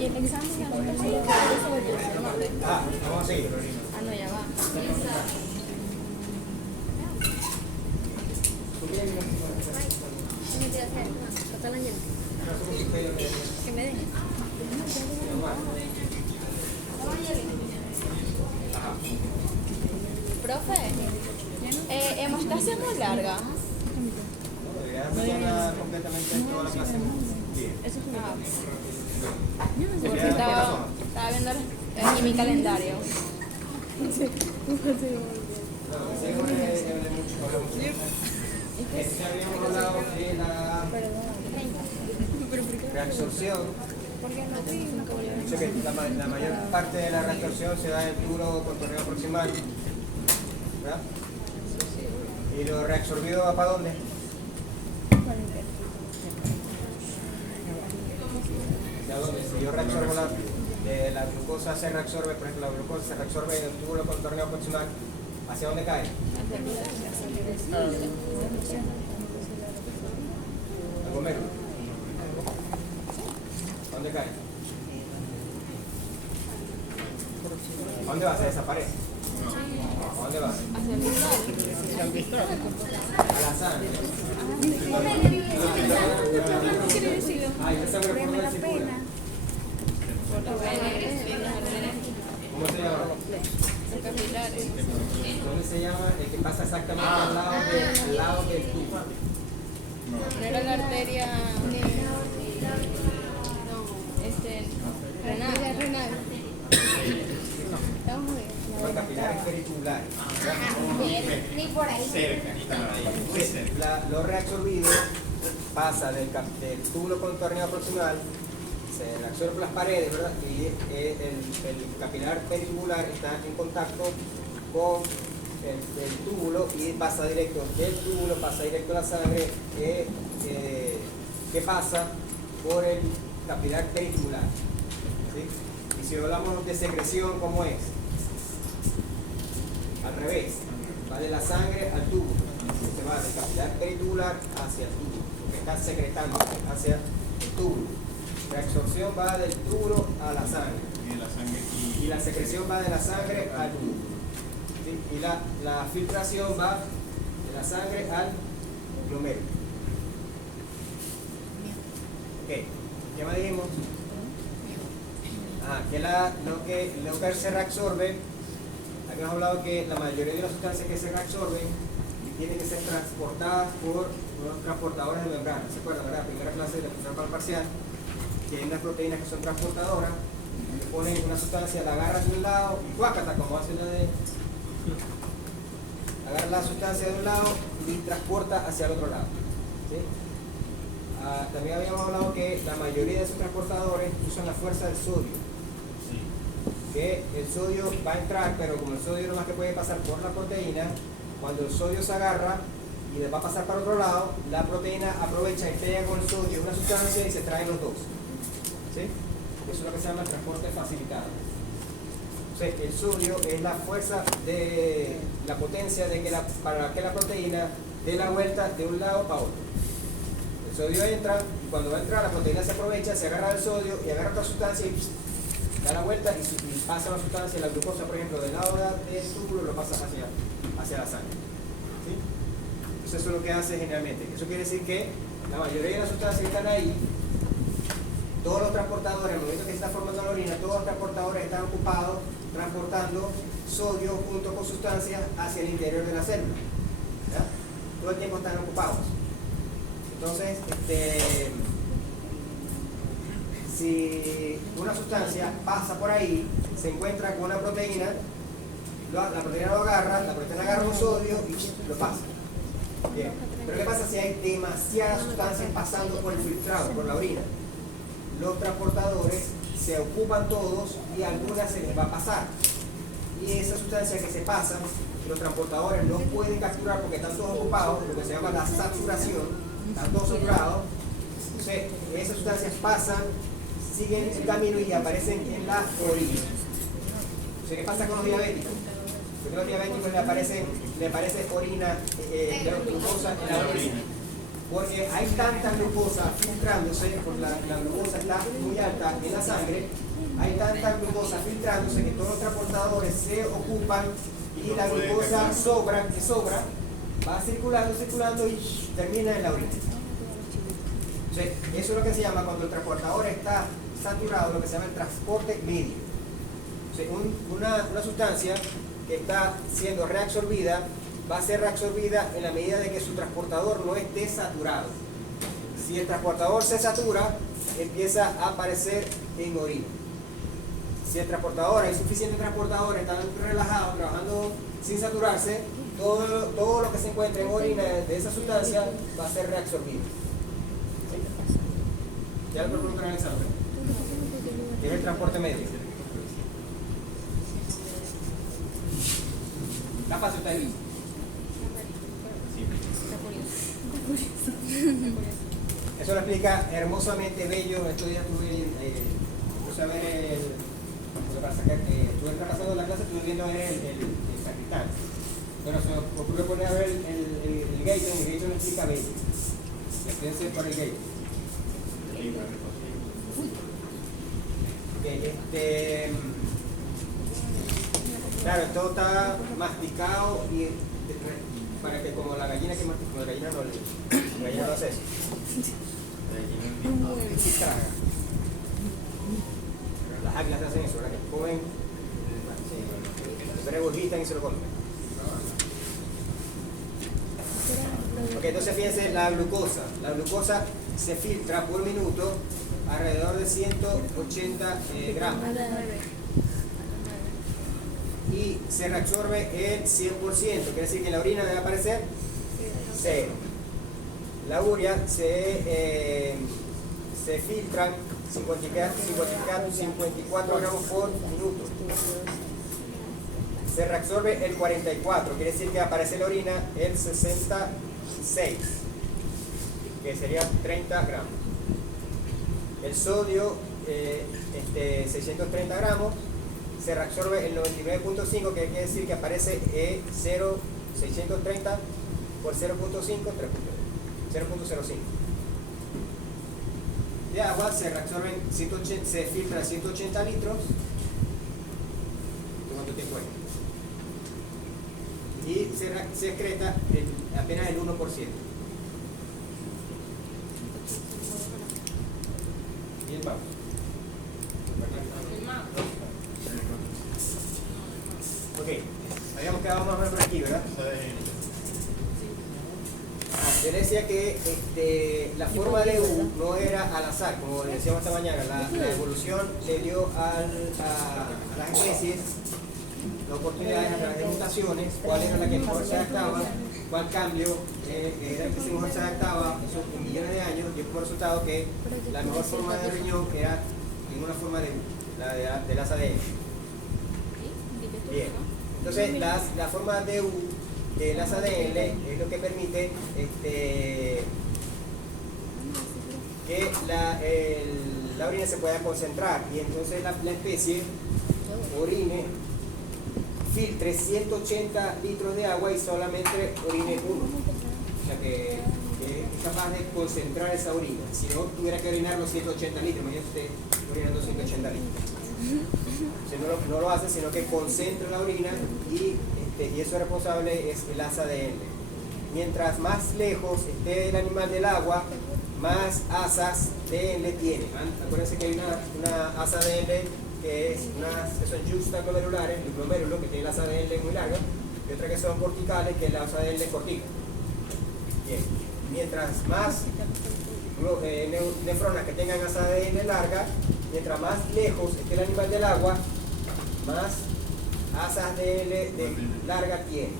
Y el examen ya no está. Vamos a seguir. Ah, no, ya va. Que me den. Profe, hemos clase muy larga. Debería completamente toda la clase. Bien. Porque estaba viendo aquí mi calendario. Ya habíamos hablado de la reabsorción. Dice que la mayor parte de la reabsorción se da en el tubo contorneo proximal, ¿verdad? ¿Y lo reabsorbido va para dónde? ¿De dónde? Si yo reabsorbo la glucosa se reabsorbe, por ejemplo, la glucosa se reabsorbe en el tubo contorneo proximal, ¿hacia dónde cae? Al gomero. ¿Dónde cae? ¿A dónde va? Se desaparece. ¿A dónde va? Hacia el vital. A la sangre. Ah, ¿y esa sangre por dónde circula? ¿Cómo se llama? ¿Dónde se llama? El que pasa exactamente al lado del tubo. No era la arteria renal. Son capilares periculares. Ni por ahí. Lo reabsorbido pasa del túbulo contorneo proximal, se reabsorbe por las paredes, ¿verdad? Y el capilar pericular está en contacto con el túbulo y pasa directo del túbulo, pasa directo a la sangre que pasa por el capilar pericular. ¿Sí? Y si hablamos de secreción, ¿cómo es? Al revés, va de la sangre al tubo, se va del capilar pericular hacia el tubo, porque está secretando hacia el tubo. La absorción va del tubo a la sangre y la secreción va de la sangre al tubo. ¿Sí? Y la filtración va de la sangre al glomero. Ok, ¿qué más dijimos? Que lo que se reabsorbe. Habíamos hablado que la mayoría de las sustancias que se reabsorben tienen que ser transportadas por unos transportadores de membrana. ¿Se acuerdan, verdad? Primera clase de la función parcial, que hay unas proteínas que son transportadoras, que ponen una sustancia, la agarran de un lado y guácata, como hace la de... Agarra la sustancia de un lado y transporta hacia el otro lado. ¿Sí? También habíamos hablado que la mayoría de esos transportadores usan la fuerza del sodio. Que el sodio va a entrar, pero como el sodio no más que puede pasar por la proteína, cuando el sodio se agarra y va a pasar para otro lado, la proteína aprovecha y pega con el sodio una sustancia y se traen los dos. ¿Sí? Eso es lo que se llama el transporte facilitado. Entonces, el sodio es la fuerza de la potencia de que para que la proteína dé la vuelta de un lado para otro. El sodio entra y cuando va a entrar la proteína se aprovecha, se agarra del sodio y agarra otra sustancia y da la vuelta y pasa la sustancia, la glucosa, por ejemplo, del lado del túbulo lo pasa hacia la sangre. ¿Sí? Entonces eso es lo que hace generalmente. Eso quiere decir que la mayoría de las sustancias que están ahí, todos los transportadores, en el momento que se está formando la orina, todos los transportadores están ocupados transportando sodio junto con sustancias hacia el interior de la célula. ¿Ya? Todo el tiempo están ocupados. Entonces, si una sustancia pasa por ahí, se encuentra con una proteína, la proteína lo agarra, la proteína agarra un sodio y lo pasa. Bien. Pero ¿qué pasa si hay demasiadas sustancias pasando por el filtrado, por la orina? Los transportadores se ocupan todos y algunas se les va a pasar. Y esas sustancias que se pasan, los transportadores no pueden capturar porque están todos ocupados, lo que se llama la saturación, están todos saturados. Entonces, esas sustancias pasan, siguen el camino y aparecen en la orina. Entonces, ¿qué pasa con los diabéticos? Porque a los diabéticos le aparece orina, glucosa en la orina. Porque hay tanta glucosa filtrándose, porque la glucosa está muy alta en la sangre, hay tanta glucosa filtrándose que todos los transportadores se ocupan y la glucosa que sobra, va circulando y termina en la orina. Entonces, eso es lo que se llama cuando el transportador está saturado, lo que se llama el transporte medio. Entonces, una sustancia que está siendo reabsorbida va a ser reabsorbida en la medida de que su transportador no esté saturado. Si el transportador se satura, empieza a aparecer en orina. Si el transportador, hay suficientes transportadores, están relajados, trabajando sin saturarse, todo lo que se encuentre en orina de esa sustancia va a ser reabsorbido. ¿Sí? Ya lo preguntan en el examen. ¿Qué es el transporte medio? Está fácil, está ahí. Eso lo explica hermosamente bello. Estos días puse a ver estuve repasando la clase, estuve viendo el sacristán. Bueno, se me ocurrió poner a ver el Gayton, y el Gayton explica bello. Fíjense por el Gayton. Claro, todo está masticado y para que como la gallina que mastica, como la gallina no hace eso. Sí, traga. Las águilas hacen eso, ¿verdad? Que comen, se regurgitan y se lo comen. Ok, entonces fíjense la glucosa se filtra por minuto alrededor de 180 gramos y se reabsorbe el 100%, quiere decir que en la orina debe aparecer 0. La urea se filtran 54 gramos por minuto. Se reabsorbe el 44, quiere decir que aparece en la orina el 66, que sería 30 gramos. El sodio, 630 gramos, se reabsorbe el 99.5, que quiere decir que aparece 630 por 0.5, 0.05. De agua se reabsorben se filtra 180 litros. ¿Cuánto tiempo es? Y se excreta apenas el 1%. Bien, vamos. Ok, habíamos quedado más o menos por aquí, ¿verdad? Yo decía que la forma de U no era al azar, como decíamos esta mañana. La evolución le dio a las especies las oportunidades a través de mutaciones, cuál era la que mejor se adaptaba, cuál cambio era el que mejor se adaptaba en millones de años, y como resultado que la mejor forma de riñón era en una forma de U, la de las ADN. Bien, entonces la forma de U de las ADN es lo que permite que la orina se pueda concentrar, y entonces la especie orine, filtre 180 litros de agua y solamente orine 1. O sea que es capaz de concentrar esa orina. Si no, tuviera que orinar los 180 litros. Imagínate usted orinando 180 litros. O sea, no lo hace, sino que concentra la orina y eso responsable es el asa ADN. Mientras más lejos esté el animal del agua, más asas DN tiene. Acuérdense que hay una asa ADN que son juxtaglomerulares, el glomérulo que tiene las ADN muy largas, y otra que son corticales, que es la ADN cortica. Bien. Mientras más nefronas que tengan asa ADN larga, mientras más lejos esté el animal del agua, más asas de larga tiene.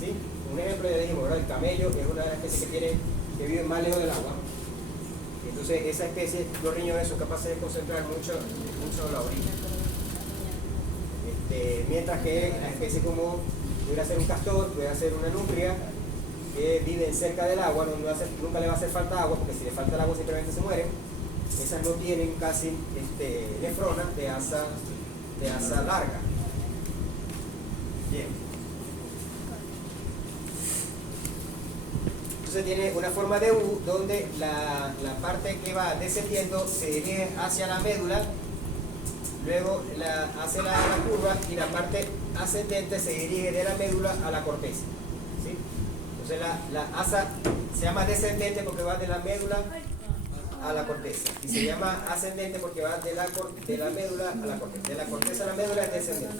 ¿Sí? Un ejemplo, ya dijimos, ¿verdad? El camello es una de las especies que vive más lejos del agua. Entonces, esa especie, los riñones son capaces de concentrar mucho la orina. Mientras que la especie como pudiera ser un castor, pudiera ser una nutria, que viven cerca del agua, nunca le va a hacer falta agua, porque si le falta el agua simplemente se mueren. Esas no tienen casi nefronas de asa larga. Bien. Entonces tiene una forma de U donde la parte que va descendiendo se dirige hacia la médula, luego hace la curva y la parte ascendente se dirige de la médula a la corteza. ¿Sí? Entonces la asa se llama descendente porque va de la médula a la corteza y se llama ascendente porque va de la médula a la corteza. De la corteza a la médula es descendente.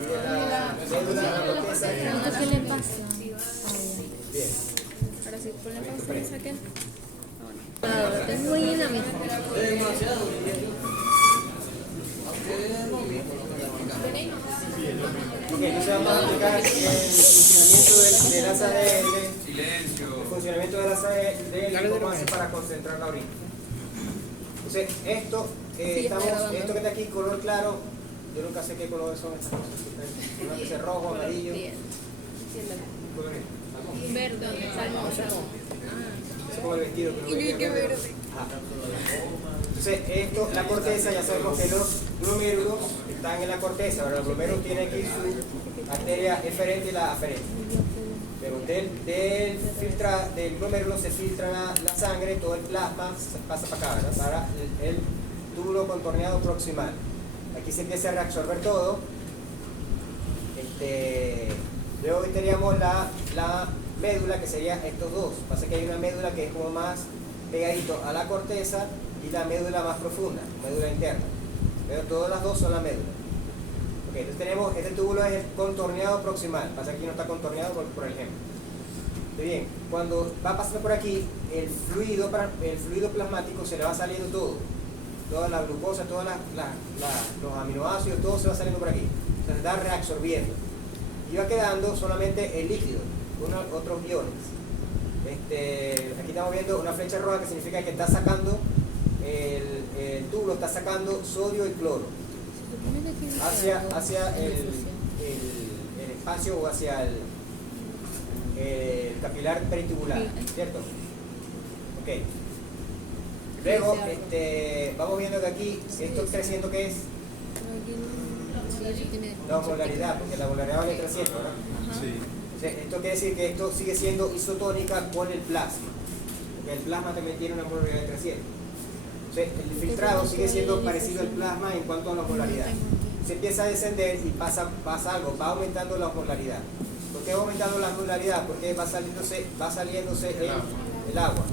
Y de la médula a la corteza es ¿Qué le pasa? bien. Ahora sí, ponle pausa y saquen. Lo tengo ahí en la mesa. Ok, entonces vamos a explicar el funcionamiento del asa de Silencio. el funcionamiento del asa de cómo hace para concentrar la orina. Entonces, esto que está aquí, color claro, yo nunca sé qué color son estas cosas. Una que es rojo, amarillo. ¿Color es? ¿Salmón? Verde, salmón. Es como el vestido que no veía verde. Ajá. Entonces, la corteza, ya sabemos que los glomérulos están en la corteza. Ahora, los glomérulos tienen aquí su arteria eferente y la aferente. Pero del glomérulo se filtra la sangre, todo el plasma pasa para acá, ¿verdad? Para el túbulo contorneado proximal. Aquí se empieza a reabsorber todo. Luego tendríamos la médula, que sería estos dos. Pasa que hay una médula que es como más pegadito a la corteza y la médula más profunda, médula interna. Pero todas las dos son la médula. Ok, entonces tenemos, este túbulo es el contorneado proximal. Pasa que aquí no está contorneado por ejemplo. Bien, cuando va pasando por aquí, el fluido plasmático se le va saliendo todo. Toda la glucosa, todos los aminoácidos, todo se va saliendo por aquí. Se está reabsorbiendo. Y va quedando solamente el líquido, otros iones. Aquí estamos viendo una flecha roja que significa que está sacando, el túbulo está sacando sodio y cloro hacia el espacio o hacia el capilar peritubular, ¿cierto? Ok. Luego, vamos viendo que aquí, esto creciendo, ¿qué es? La osmolaridad, porque la osmolaridad vale 300, ¿verdad? Sí. Esto quiere decir que esto sigue siendo isotónica con el plasma, porque el plasma también tiene una osmolaridad de 300. Entonces, el filtrado sigue siendo parecido al plasma en cuanto a la osmolaridad. Se empieza a descender y pasa algo, va aumentando la osmolaridad. ¿Por qué va aumentando la osmolaridad? Porque va saliéndose el agua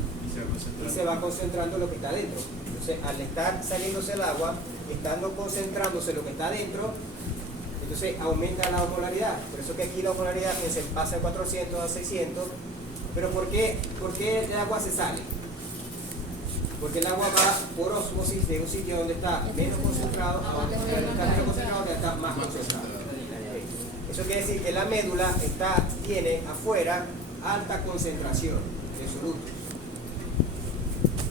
y se va concentrando lo que está dentro. Entonces, al estar saliéndose el agua, estando concentrándose lo que está dentro, entonces aumenta la osmolaridad. Por eso que aquí la osmolaridad se pasa de 400 a 600. Pero ¿por qué el agua se sale? Porque el agua va por osmosis de un sitio donde está menos concentrado a donde está menos concentrado, donde está más concentrado. Eso quiere decir que la médula tiene afuera alta concentración de solutos.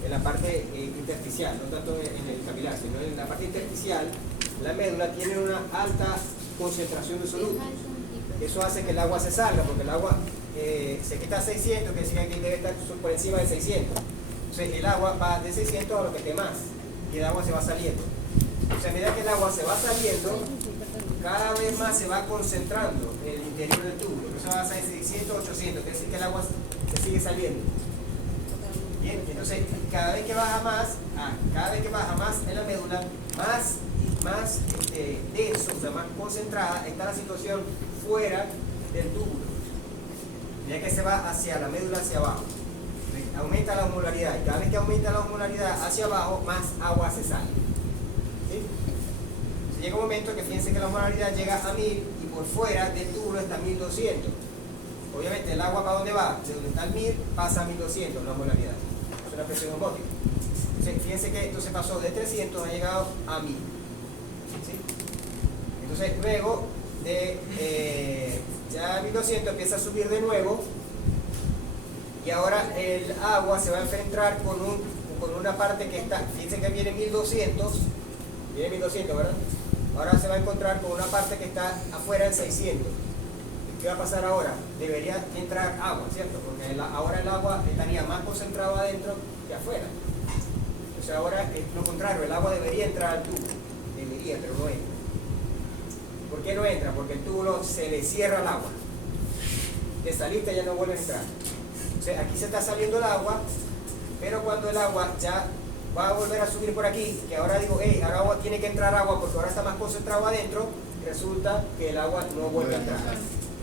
En la parte intersticial, no tanto en el capilar, sino en la parte intersticial, la médula tiene una alta concentración de solutos. Eso hace que el agua se salga, porque el agua se quita a 600, que significa que debe estar por encima de 600. Entonces el agua va de 600 a lo que esté más, y el agua se va saliendo. Entonces a medida que el agua se va saliendo, cada vez más se va concentrando en el interior del túbulo. Eso va a ser 600, 800, quiere decir que el agua se sigue saliendo. Bien, entonces cada vez que baja más en la médula, más denso, o sea, más concentrada está la situación fuera del túbulo. Ya que se va hacia la médula, hacia abajo, aumenta la osmolaridad, y cada vez que aumenta la osmolaridad hacia abajo, más agua se sale. ¿Sí? Entonces llega un momento que fíjense que la osmolaridad llega a 1000 y por fuera del túbulo está 1200. Obviamente el agua ¿para dónde va? De donde está el 1000 pasa a 1200 la osmolaridad. Es una presión osmótica. Entonces fíjense que esto se pasó de 300, ha llegado a 1000. ¿Sí? Entonces luego de ya 1200 empieza a subir de nuevo, y ahora el agua se va a enfrentar con una parte que está, fíjense que viene 1200, ¿verdad? Ahora se va a encontrar con una parte que está afuera en 600. ¿Qué va a pasar ahora? Debería entrar agua, ¿cierto? Porque ahora el agua estaría más concentrado adentro que afuera. Entonces ahora es lo contrario, el agua debería entrar al tubo. Debería, pero no entra. ¿Por qué no entra? Porque el túbulo se le cierra el agua. Te saliste y ya no vuelve a entrar. Entonces aquí se está saliendo el agua, pero cuando el agua ya va a volver a subir por aquí, que ahora digo, hey, ahora agua, tiene que entrar agua porque ahora está más concentrado adentro, resulta que el agua no vuelve a entrar.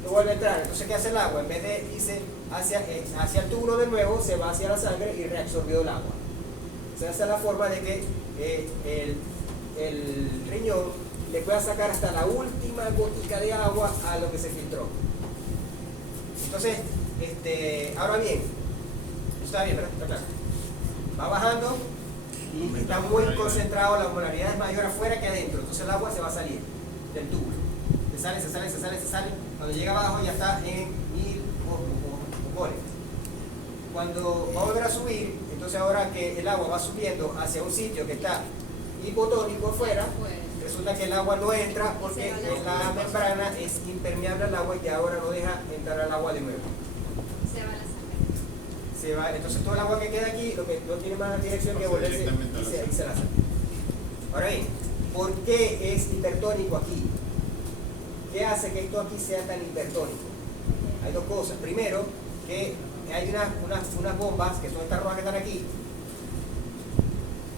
No vuelve a entrar. Entonces, ¿qué hace el agua? En vez de irse hacia el túbulo de nuevo, se va hacia la sangre y reabsorbió el agua. Esa es la forma de que el riñón le pueda sacar hasta la última gotica de agua a lo que se filtró. Entonces, ahora bien, está bien, ¿verdad? Está claro. Va bajando y está muy concentrado, la osmolaridad es mayor afuera que adentro, entonces el agua se va a salir del túbulo. Se sale. Cuando llega abajo ya está en 1000 osmoles. Cuando va a volver a subir, entonces ahora que el agua va subiendo hacia un sitio que está hipotónico afuera, resulta que el agua no entra porque la membrana es impermeable al agua y ahora no deja entrar al agua de nuevo. Se va, entonces todo el agua que queda aquí, lo que no tiene más dirección que volverse y se la saca. Ahora bien, ¿por qué es hipertónico aquí? ¿Qué hace que esto aquí sea tan hipertónico? Hay dos cosas. Primero, que hay unas bombas, que son estas rojas que están aquí,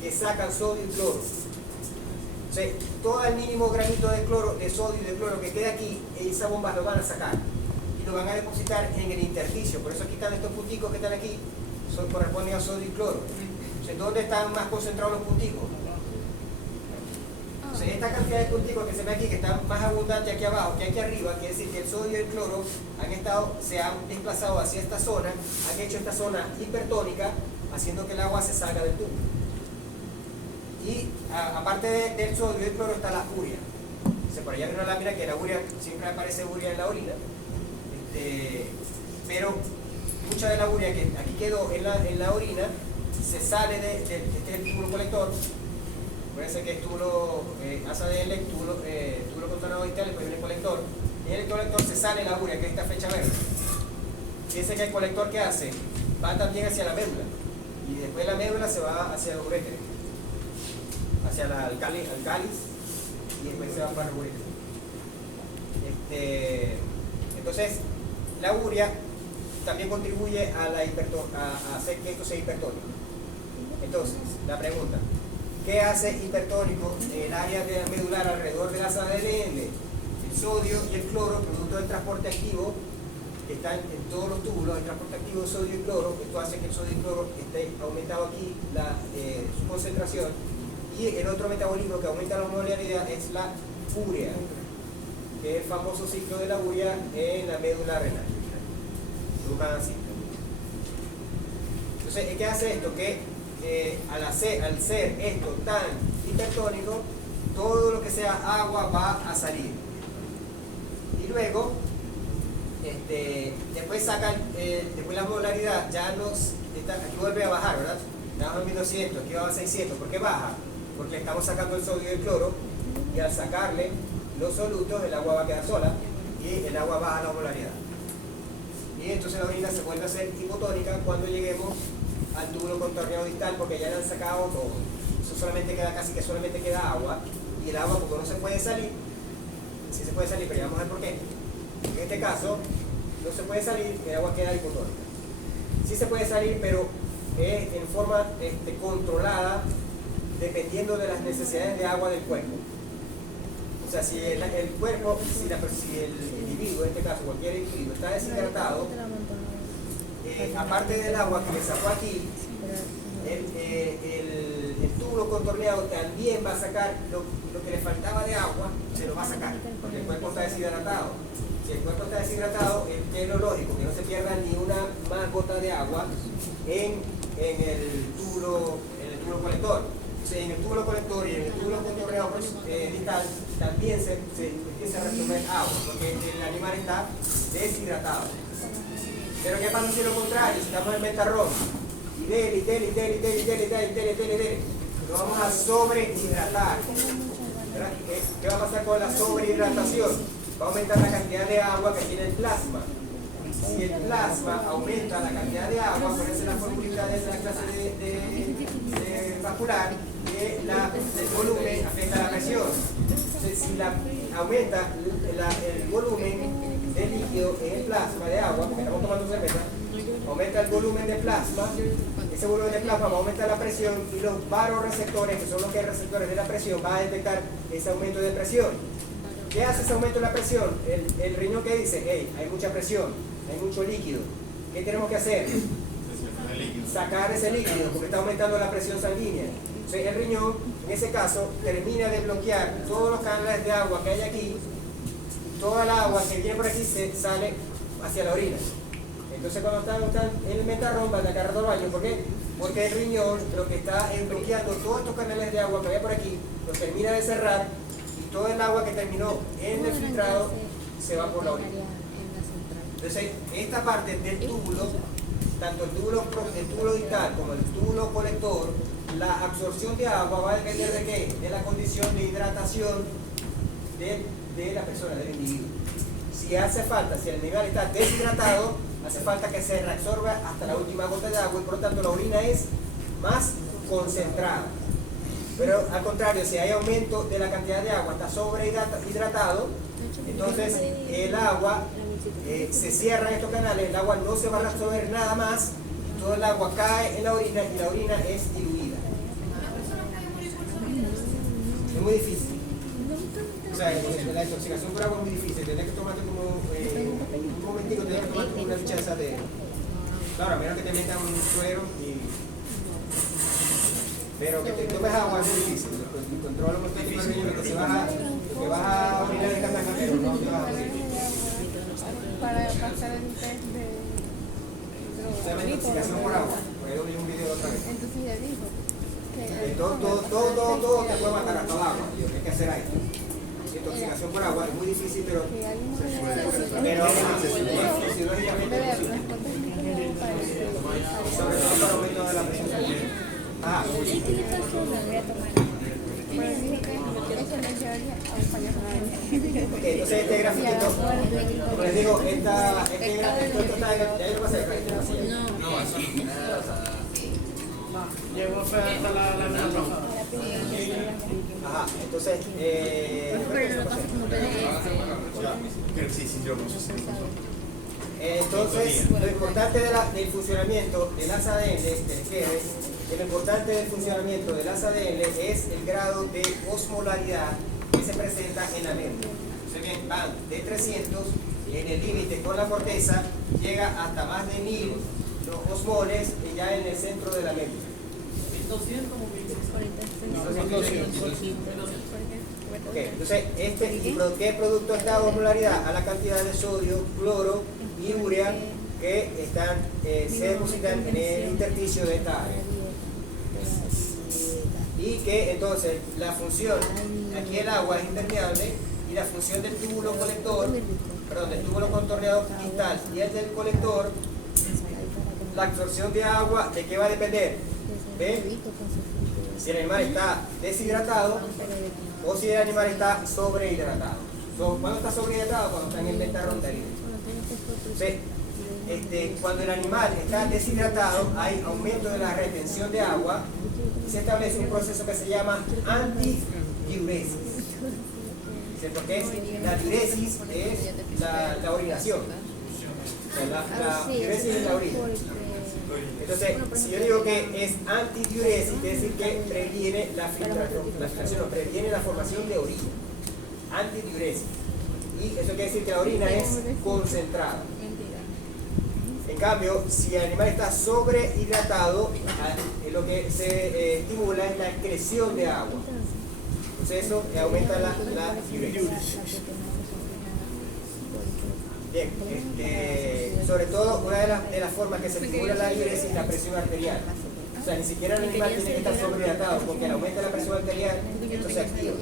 que sacan sodio y cloro. Entonces, todo el mínimo granito de cloro, de sodio y de cloro que queda aquí, esas bombas lo van a sacar y lo van a depositar en el intersticio. Por eso aquí están estos punticos que están aquí, corresponden a sodio y cloro. Entonces, ¿dónde están más concentrados los punticos? Entonces, esta cantidad de punticos que se ve aquí, que están más abundantes aquí abajo que aquí arriba, quiere decir que el sodio y el cloro se han desplazado hacia esta zona, han hecho esta zona hipertónica, haciendo que el agua se salga del tubo. Y aparte del sodio y el cloro está la urea. Por allá hay una lámina que la urea, siempre aparece urea en la orina. Pero mucha de la urea que aquí quedó en la orina se sale este es el túbulo colector. Puede ser que es túbulo ASADL, túbulo contornado distal, después viene el colector. Y en el colector se sale la urea, que es esta flecha verde. Fíjense que el colector que hace va también hacia la médula. Y después de la médula se va hacia los uréteres, hacia el cáliz, y después se va para el uréter. Entonces, la urea también contribuye a hacer que esto sea hipertónico. Entonces, la pregunta: ¿qué hace hipertónico el área medular alrededor de la ADN? El sodio y el cloro, producto del transporte activo que está en todos los túbulos, el transporte activo de sodio y cloro. Esto hace que el sodio y cloro esté aumentado aquí su concentración. Y el otro metabolismo que aumenta la osmolaridad es la urea, que es el famoso ciclo de la urea en la médula renal. Entonces, ¿qué hace esto? Que al ser esto tan hipertónico, todo lo que sea agua va a salir. Y luego, después después la molaridad ya aquí vuelve a bajar, ¿verdad? Estamos en 1200, aquí va a 600. ¿Por qué baja? Porque estamos sacando el sodio y el cloro, y al sacarle los solutos, el agua va a quedar sola y el agua baja la osmolaridad. Y entonces la orina se vuelve a ser hipotónica cuando lleguemos al túbulo contorneado distal, porque ya le han sacado todo. Eso solamente queda agua, y el agua, porque no se puede salir, sí se puede salir, pero ya vamos a ver por qué. En este caso, no se puede salir, el agua queda hipotónica. Sí se puede salir, pero es en forma controlada, dependiendo de las necesidades de agua del cuerpo. O sea, si el cuerpo, si el individuo, en este caso cualquier individuo, está deshidratado, aparte del agua que le sacó aquí, el túbulo contorneado también va a sacar lo que le faltaba de agua, se lo va a sacar, porque el cuerpo está deshidratado. Si el cuerpo está deshidratado, es lo lógico, que no se pierda ni una más gota de agua en el túbulo colector. Entonces, en el túbulo colector y en el túbulo contorneado distal también se empieza a reabsorber agua, porque el animal está deshidratado. Pero ¿qué pasa si es lo contrario? Si estamos en ventarrón y dele, nos vamos a sobrehidratar. ¿Verdad? ¿Qué va a pasar con la sobrehidratación? Va a aumentar la cantidad de agua que tiene el plasma. Si el plasma aumenta la cantidad de agua, por eso la formulita de la clase de vascular, que el volumen afecta la presión. Entonces, si aumenta el volumen, de líquido en el plasma de agua, porque estamos tomando cerveza, aumenta el volumen de plasma, ese volumen de plasma va a aumentar la presión y los varoreceptores, que son los que receptores de la presión, van a detectar ese aumento de presión. ¿Qué hace ese aumento de la presión? El riñón que dice, hey, hay mucha presión, hay mucho líquido. ¿Qué tenemos que hacer? Sacar ese líquido, porque está aumentando la presión sanguínea. Entonces el riñón, en ese caso, termina de bloquear todos los canales de agua que hay aquí, toda el agua que viene por aquí se sale hacia la orina. Entonces cuando están en el mentarrón, van a agarrar todo el baño. ¿Por qué? Porque el riñón lo que está es bloqueando todos estos canales de agua que había por aquí, los termina de cerrar y todo el agua que terminó en el filtrado se va por la orina. Entonces esta parte del túbulo, tanto el túbulo distal como el túbulo colector, la absorción de agua va a depender de qué? De la condición de hidratación de la persona, del individuo. Si hace falta, si el animal está deshidratado, hace falta que se reabsorba hasta la última gota de agua y por lo tanto la orina es más concentrada. Pero al contrario, si hay aumento de la cantidad de agua, está sobrehidratado, entonces el agua se cierran estos canales, el agua no se va a reabsorber nada más, todo el agua cae en la orina y la orina es diluida. Es muy difícil. O sea, la intoxicación por agua es muy difícil. Tienes que tomarte como un momentico, tienes que tomarte una duchaza de. Claro, a menos que te metan un suero pero que te tomes agua es muy difícil. El control homeostático del riñón, que vas a orinar en casa, pero no te vas a morir. Para pasar el test de Se llama intoxicación por agua. Por ahí vi un video otra vez. Entonces ya dijo Todo te puede matar hasta el agua. Y lo que hay que hacer ahí. Intoxicación por agua es muy difícil, pero fisiológicamente es posible. Sobre todo para aumento de la presión sanguínea. Ok, entonces este grafiquito, como les digo, este grafiquito está, ya yo lo pasé, Llegó hasta la ajá, entonces, entonces, lo importante del funcionamiento de las ADN, lo importante del funcionamiento de las ADN es el grado de osmolaridad que se presenta en la mente. Entonces, bien, van de 300 en el límite con la corteza, llega hasta más de 1000 los osmoles ya en el centro de la mente. 200 como 200. Ok, entonces, ¿qué producto está osmolaridad? A la cantidad de sodio, cloro y urea que se depositan en el intersticio de esta área. Y que entonces la función, aquí el agua es impermeable y la función del túbulo colector, perdón, del túbulo contorneado distal y el del colector, la absorción de agua, ¿de qué va a depender? ¿Ve? Si el animal está deshidratado o si el animal está sobrehidratado. ¿Cuándo está sobrehidratado? Cuando está en el ventarrón de harina. Cuando el animal está deshidratado, hay aumento de la retención de agua y se establece un proceso que se llama antidiuresis. ¿Cierto? ¿Qué es? La diuresis es la orinación. La diuresis es la orina. Entonces, si yo digo que es antidiuresis, quiere decir que previene la filtración, o previene la formación de orina. Antidiuresis. Y eso quiere decir que la orina es concentrada. En cambio, si el animal está sobrehidratado, lo que se estimula es la excreción de agua. Entonces eso aumenta la diuresis. Bien, sobre todo una de las formas que se estimula la diuresis es la presión arterial. O sea, ni siquiera el animal tiene que estar sobrehidratado, porque al aumento de la presión arterial, esto se activa.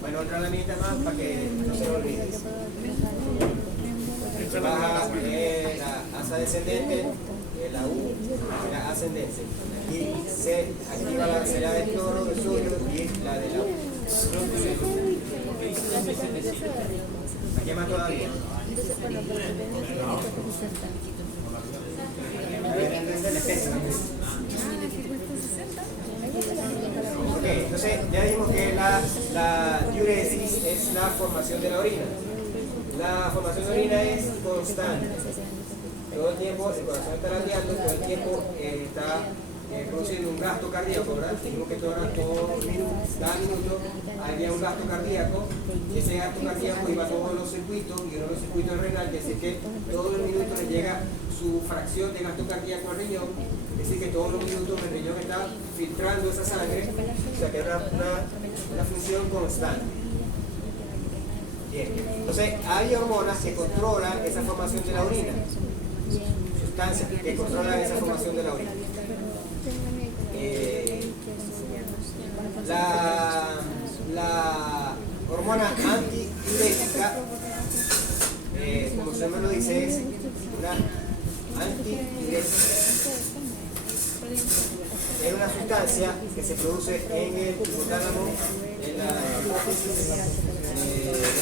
Bueno, otra laminita más para que no se olvide. Baja la asa descendente, la U, la ascendente. Aquí se activa la velocidad del cloro, del sodio y la de la U. Aquí más todavía. Ok, entonces ya dijimos que la diuresis es la formación de la orina. La formación de orina es constante. Todo el tiempo el corazón está lateando, todo el tiempo está produciendo un gasto cardíaco, ¿verdad? Dijimos que cada minuto había un gasto cardíaco, y ese gasto cardíaco iba a todos los circuitos, y uno de los circuitos renal, que es decir que todos los minutos le llega su fracción de gasto cardíaco al riñón, es decir que todos los minutos el riñón está filtrando esa sangre, o sea que es una función constante. Bien, entonces hay hormonas que controlan esa formación de la orina, sustancias que controlan esa formación de la orina. La hormona antidiurética, como su nombre lo dice, es una antidiurética. Es una sustancia que se produce en el hipotálamo, en la hipófisis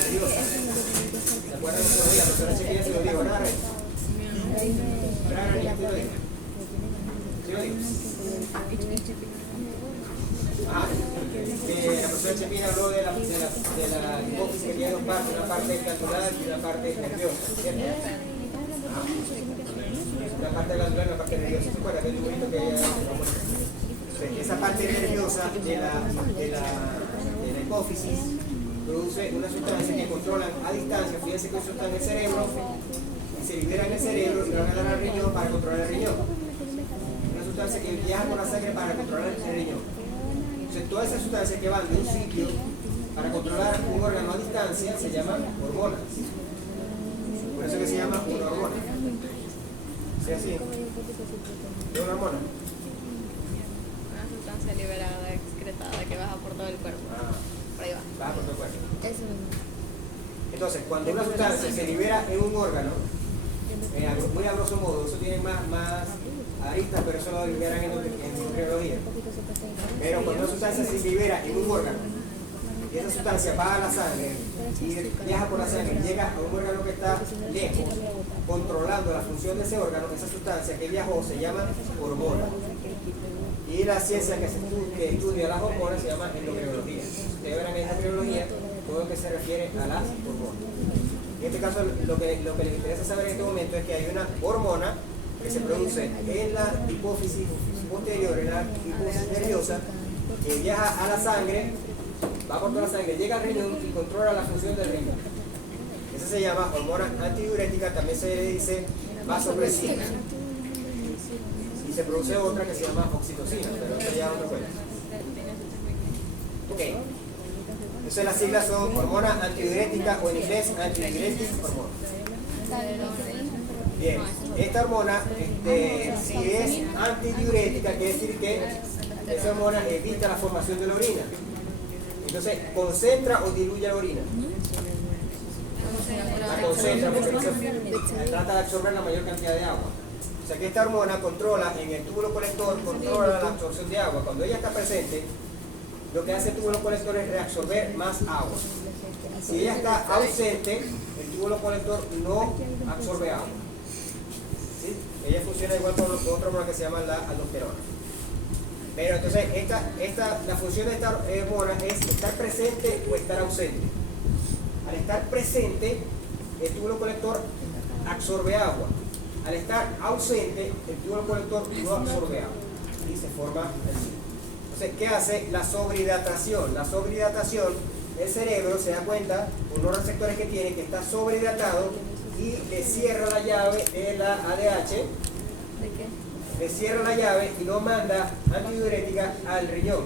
nerviosa. ¿Se acuerdan de eso? La profesora Chequilla se lo dijo, ¿verdad? ¿Verdad, Rani? ¿Sí lo dijo? ¿Sí lo dijo? La profesora Chepina habló de la hipófisis que tiene dos partes, una parte glandular y una parte nerviosa, ¿cierto? Una parte glandular y una parte nerviosa. ¿Se acuerdan? Aquel dibujito que ella... Esa parte nerviosa de la hipófisis produce una sustancia que controlan a distancia. Fíjense que eso está en el cerebro y se libera en el cerebro y lo van a dar al riñón para controlar el riñón. Una sustancia que viaja por la sangre para controlar el riñón. Entonces, todas esas sustancias que van de un sitio para controlar un órgano a distancia se llaman hormonas. Por eso que se llama una hormona. ¿Sí así? ¿Es una hormona? Una sustancia liberada, excretada, que baja por todo el cuerpo. Por ahí va. Baja por todo el cuerpo. Eso mismo. Entonces, cuando una sustancia se libera en un órgano, muy a grosso modo, eso tiene más aristas, pero eso lo liberan en nutriología. Pero cuando una sustancia se libera en un órgano, y esa sustancia va a la sangre, y viaja por la sangre, llega a un órgano que está lejos, controlando la función de ese órgano, esa sustancia que viajó se llama hormona. Y la ciencia que estudia las hormonas se llama endocrinología. Ustedes verán en endocrinología todo lo que se refiere a las hormonas. En este caso, lo que les interesa saber en este momento es que hay una hormona que se produce en la hipófisis posterior, en la hipófisis nerviosa, que viaja a la sangre, va por toda la sangre, llega al riñón y controla la función del riñón. Esa se llama hormona antidiurética, también se le dice vasopresina. Y se produce otra que se llama oxitocina, pero eso ya otro cuento. Ok. Entonces las siglas son hormona antidiurética o en inglés antidiuretic hormone. Bien, esta hormona, si es antidiurética, quiere decir que esa hormona evita la formación de la orina. Entonces, concentra o diluye la orina. La concentra porque trata de absorber la mayor cantidad de agua. O sea que esta hormona controla en el túbulo colector, controla la absorción de agua. Cuando ella está presente, lo que hace el túbulo colector es reabsorber más agua. Si ella está ausente, el túbulo colector no absorbe agua. ¿Sí? Ella funciona igual con otra hormona que se llama la aldosterona. Pero entonces, la función de esta hormona es estar presente o estar ausente. Al estar presente, el túbulo colector absorbe agua. Al estar ausente, el túbulo colector no absorbe agua. Y se forma el ciclo. Entonces, ¿qué hace? La sobrehidratación. La sobrehidratación, el cerebro se da cuenta, por los receptores que tiene, que está sobrehidratado y le cierra la llave de la ADH. ¿De qué? Le cierra la llave y no manda antidiurética al riñón.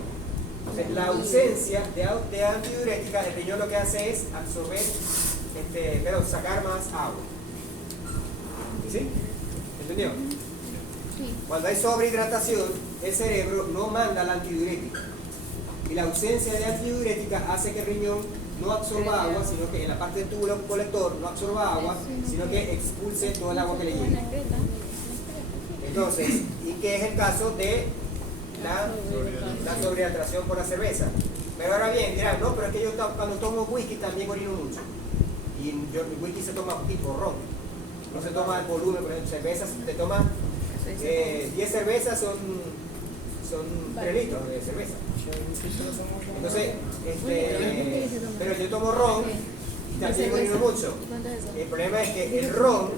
Entonces, la ausencia de antidiurética, el riñón lo que hace es absorber, sacar más agua. ¿Sí? ¿Entendió? Sí. Cuando hay sobrehidratación, el cerebro no manda la antidiurética. Y la ausencia de antidiurética hace que el riñón no absorba agua, sino que en la parte del túbulo colector no absorba agua, sino que expulse todo el agua que le llegue. Entonces, ¿y qué es el caso de la sobrehidratación por la cerveza? Pero ahora bien, dirán, no, pero es que yo cuando tomo whisky también orino mucho. Y el whisky se toma tipo ron. No se toma el volumen, por ejemplo, cerveza te toma 10 cervezas son 3 litros de cerveza. Entonces, pero yo tomo ron y también me mucho. ¿Cuánto es eso? El problema es que el ron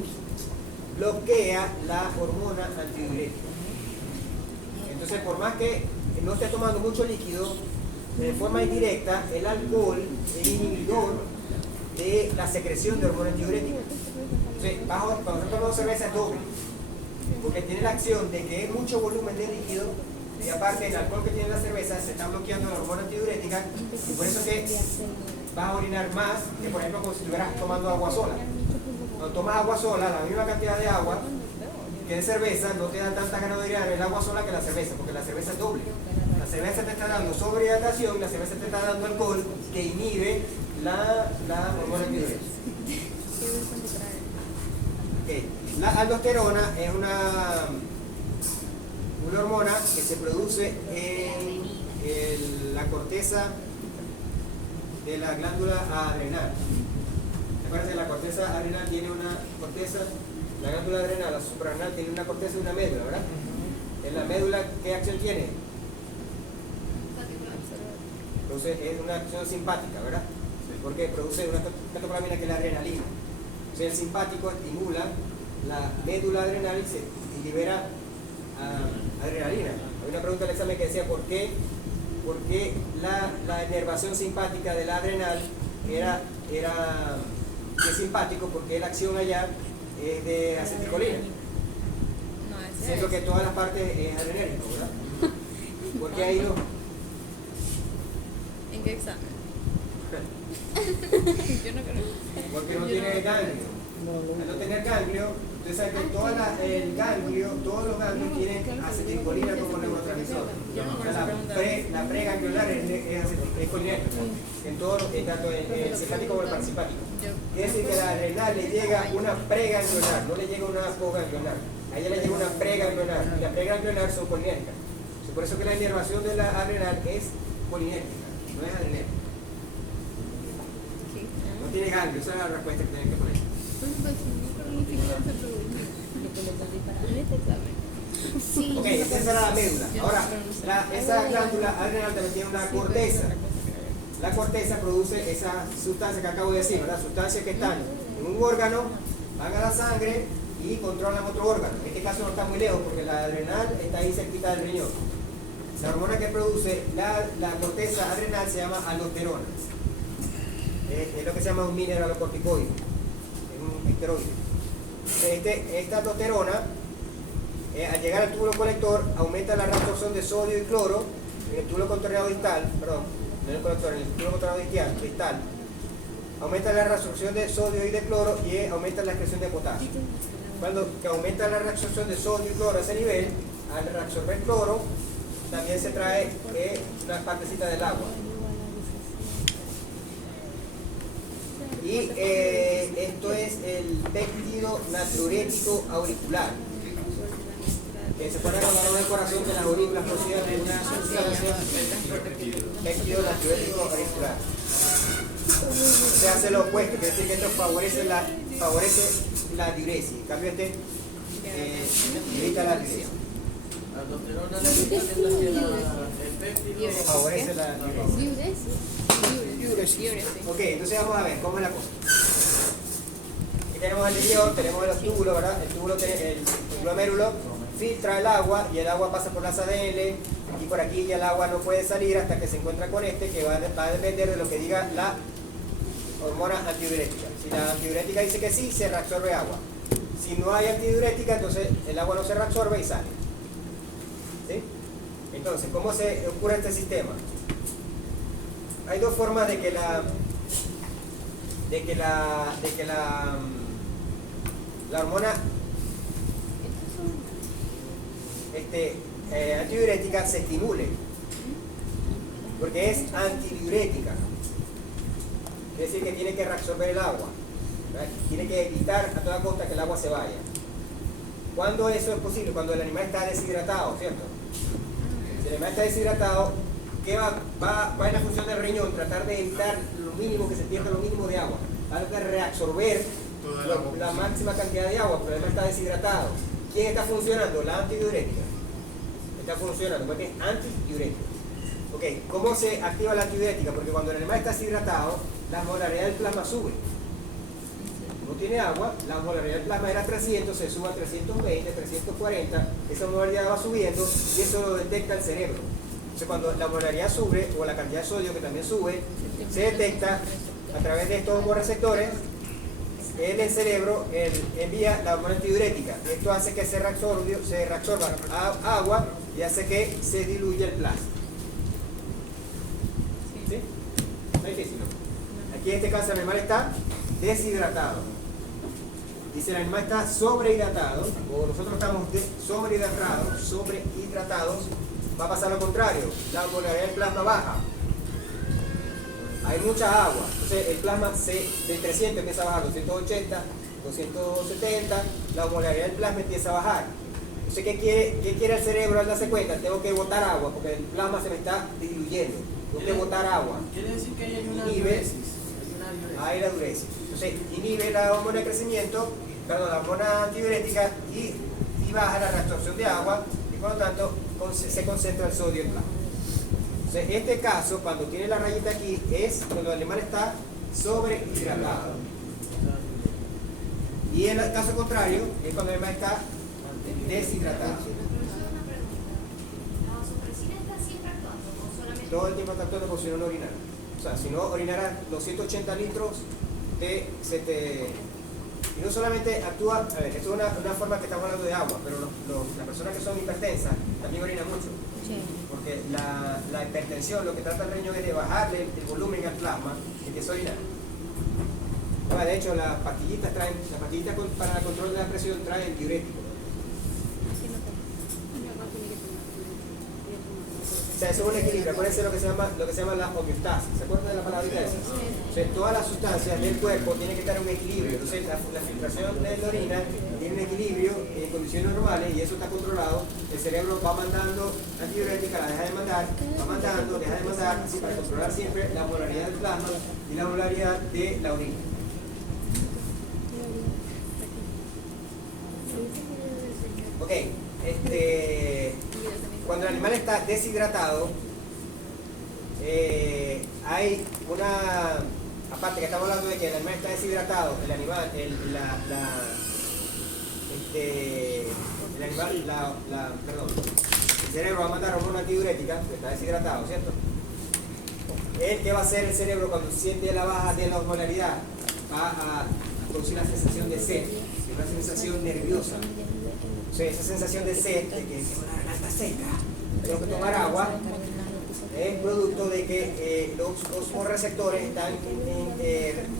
bloquea la hormona antidiurética. Entonces, por más que no estés tomando mucho líquido, de forma indirecta, el alcohol es inhibidor de la secreción de hormona antidiurética. Entonces, cuando nosotros tomamos cerveza es doble, porque tiene la acción de que es mucho volumen de líquido y aparte el alcohol que tiene la cerveza se está bloqueando la hormona antidiurética y por eso que vas a orinar más que por ejemplo como si estuvieras tomando agua sola. Cuando tomas agua sola, la misma cantidad de agua que de cerveza, no te da tanta ganas de orinar el agua sola que la cerveza, porque la cerveza es doble. La cerveza te está dando sobrehidratación, la cerveza te está dando alcohol que inhibe la hormona antidiurética. Okay. La aldosterona es una hormona que se produce en la corteza de la glándula adrenal. Recuerden que la corteza adrenal tiene una corteza, la glándula adrenal, la suprarrenal tiene una corteza y una médula, ¿verdad? En la médula, ¿qué acción tiene? Entonces es una acción simpática, ¿verdad? Porque produce una catecolamina que es la adrenalina. Entonces el simpático estimula la médula adrenal y libera adrenalina. Hay una pregunta del examen que decía ¿por qué la inervación simpática de la adrenal era simpático? Porque la acción allá es de acetilcolina. No, ese Siento es. que todas las partes es adrenérgico, ¿verdad? ¿Por qué ahí no? ¿En qué examen? Yo no creo. Porque no tiene ganglio. Al no tener ganglio, usted sabe que todos los ganglios tienen acetilcolina como neurotransmisor. O sea, la preganglionar es colinérgica. En todo, tanto en el simpático como el parasimpático. Quiere decir que a la adrenal le llega una preganglionar, no le llega una postganglionar. A ella le llega una preganglionar. Y la preganglionar son colinérgicas. Por eso que la inervación de la adrenal es colinérgica, no es adrenérgica. No tiene ganglio, esa es la respuesta que tienen que poner. Sí. Ok, esa era la médula. Ahora, esa glándula adrenal también tiene una corteza. La corteza produce esa sustancia que acabo de decir, ¿verdad? Sustancias que están en un órgano, van a la sangre y controlan otro órgano. En este caso no está muy lejos porque la adrenal está ahí cerquita del riñón. La hormona que produce la corteza adrenal se llama aldosterona. Es lo que se llama un mineralocorticoide, es un esteroide. Esta aldosterona, al llegar al túbulo colector, aumenta la reabsorción de sodio y cloro en el túbulo contorneado distal, perdón, no en el colector, en el túbulo contorneado distal. Aumenta la reabsorción de sodio y de cloro y aumenta la excreción de potasio. Cuando aumenta la reabsorción de sodio y cloro a ese nivel, al reabsorber cloro, también se trae una partecita del agua. Y esto es el péptido natriurético auricular, que se pone con el corazón de las aurículas producidas de una sustancia, péptido natriurético auricular. Se hace lo opuesto, quiere decir que esto favorece la diuresis, en cambio este evita la diuresis. La aldosterona el péptido Favorece la diuresis. Ok, entonces vamos a ver cómo es la cosa. Aquí tenemos el riñón, tenemos los túbulos, ¿verdad? El túbulo mérulo filtra el agua y el agua pasa por las ADL y por aquí ya el agua no puede salir hasta que se encuentra con que va a depender de lo que diga la hormona antidiurética. Si la antidiurética dice que sí, se reabsorbe agua. Si no hay antidiurética, entonces el agua no se reabsorbe y sale. ¿Sí? Entonces, ¿cómo se ocurre este sistema? Hay dos formas de que la hormona antidiurética se estimule, porque es antidiurética. Quiere decir que tiene que reabsorber el agua, ¿verdad? Tiene que evitar a toda costa que el agua se vaya. ¿Cuándo eso es posible? Cuando el animal está deshidratado, ¿cierto? Si el animal está deshidratado, ¿qué va en la función del riñón? Tratar de evitar lo mínimo, que se pierda lo mínimo de agua. Va a tratar de reabsorber la máxima cantidad de agua, pero el animal está deshidratado. ¿quién está funcionando? La antidiurética. Está funcionando porque es antidiurética. Ok, ¿cómo se activa la antidiurética? Porque cuando el animal está deshidratado, la osmolaridad del plasma sube. No tiene agua, la osmolaridad del plasma era 300, se sube a 320, 340, esa osmolaridad va subiendo y eso lo detecta el cerebro. Entonces cuando la osmolaridad sube, o la cantidad de sodio que también sube, se detecta a través de estos hormonoreceptores, en el cerebro envía la hormona antidiurética. Esto hace que se reabsorba agua y hace que se diluya el plasma. ¿Sí? No es difícil, ¿no? Aquí en este caso el animal está deshidratado. Y si el animal está sobrehidratado, o nosotros estamos sobrehidratados, va a pasar lo contrario. La osmolaridad del plasma baja. Hay mucha agua. Entonces el plasma de 300 empieza a bajar, 280, 270, la osmolaridad del plasma empieza a bajar. Entonces, ¿qué quiere el cerebro al darse cuenta? Tengo que botar agua, porque el plasma se me está diluyendo. Tengo que botar agua. Quiere decir que hay una Inhibe, diuresis. hay la diuresis. Entonces, inhibe la hormona de crecimiento, perdón, la hormona antidiurética y baja la reabsorción de agua y por lo tanto se concentra el sodio en el plasma. Entonces, en este caso, cuando tiene la rayita aquí, es cuando el animal está sobrehidratado. Y en el caso contrario, es cuando el animal está deshidratado. Todo el tiempo está actuando como si no orinara. O sea, si no orinara los 180 litros, y no solamente actúa, a ver, esto es una forma que estamos hablando de agua, pero las personas que son hipertensas también orinan mucho. Sí. Porque la hipertensión, lo que trata el riñón es de bajarle el volumen al plasma y empieza a orinar. Bueno, de hecho, las pastillitas para el control de la presión traen diurético. O sea, eso es un equilibrio. Acuérdense lo que se llama la homeostasis. ¿Se acuerdan de la palabrita esa? O sea, todas las sustancias del cuerpo tienen que estar en un equilibrio. Entonces, la filtración de la orina tiene un equilibrio en condiciones normales y eso está controlado. El cerebro va mandando antidiurética, la deja de mandar, va mandando, deja de mandar, así para controlar siempre la osmolaridad del plasma y la osmolaridad de la orina. Ok, cuando el animal está deshidratado, hay una, aparte que estamos hablando de que el animal está deshidratado, el cerebro va a mandar hormona antidiurética, que está deshidratado, ¿cierto? ¿Qué va a hacer el cerebro cuando siente la baja de la osmolaridad? Va a producir una sensación de sed, una sensación nerviosa. O sea, esa sensación de sed, de que la garganta seca, tengo que tomar agua, es producto de que los hormonoreceptores están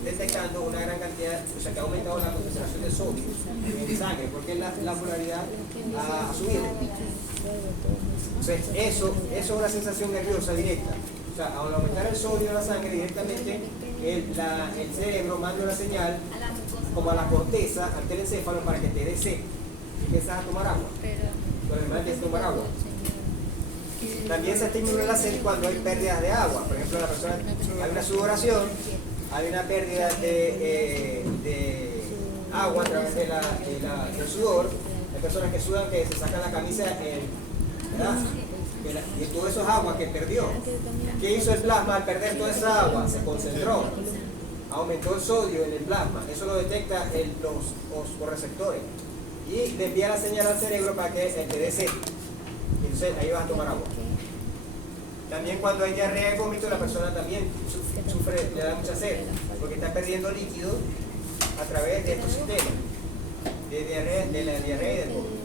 detectando una gran cantidad, o sea, que ha aumentado la concentración de sodio en sangre, porque la osmolaridad ha subido. Entonces, eso es una sensación nerviosa directa. O sea, al aumentar el sodio en la sangre directamente, el cerebro manda una señal como a la corteza, al telencéfalo, para que te dé sed. Empiezas a tomar agua. Pero el animal empieza a tomar agua. También se estimula la sed cuando hay pérdidas de agua. Por ejemplo, la persona, hay una sudoración, hay una pérdida de agua a través del sudor. Hay personas que sudan, que se sacan la camisa, ¿verdad? Y todo eso es agua que perdió. ¿Qué hizo el plasma al perder toda esa agua? Se concentró, aumentó el sodio en el plasma. Eso lo detecta los hormonoreceptores y le envía la señal al cerebro para que te dé sed. Entonces ahí vas a tomar agua. También cuando hay diarrea y vómito, la persona también sufre, le da mucha sed, porque está perdiendo líquido a través de estos sistemas de la diarrea y del vómito.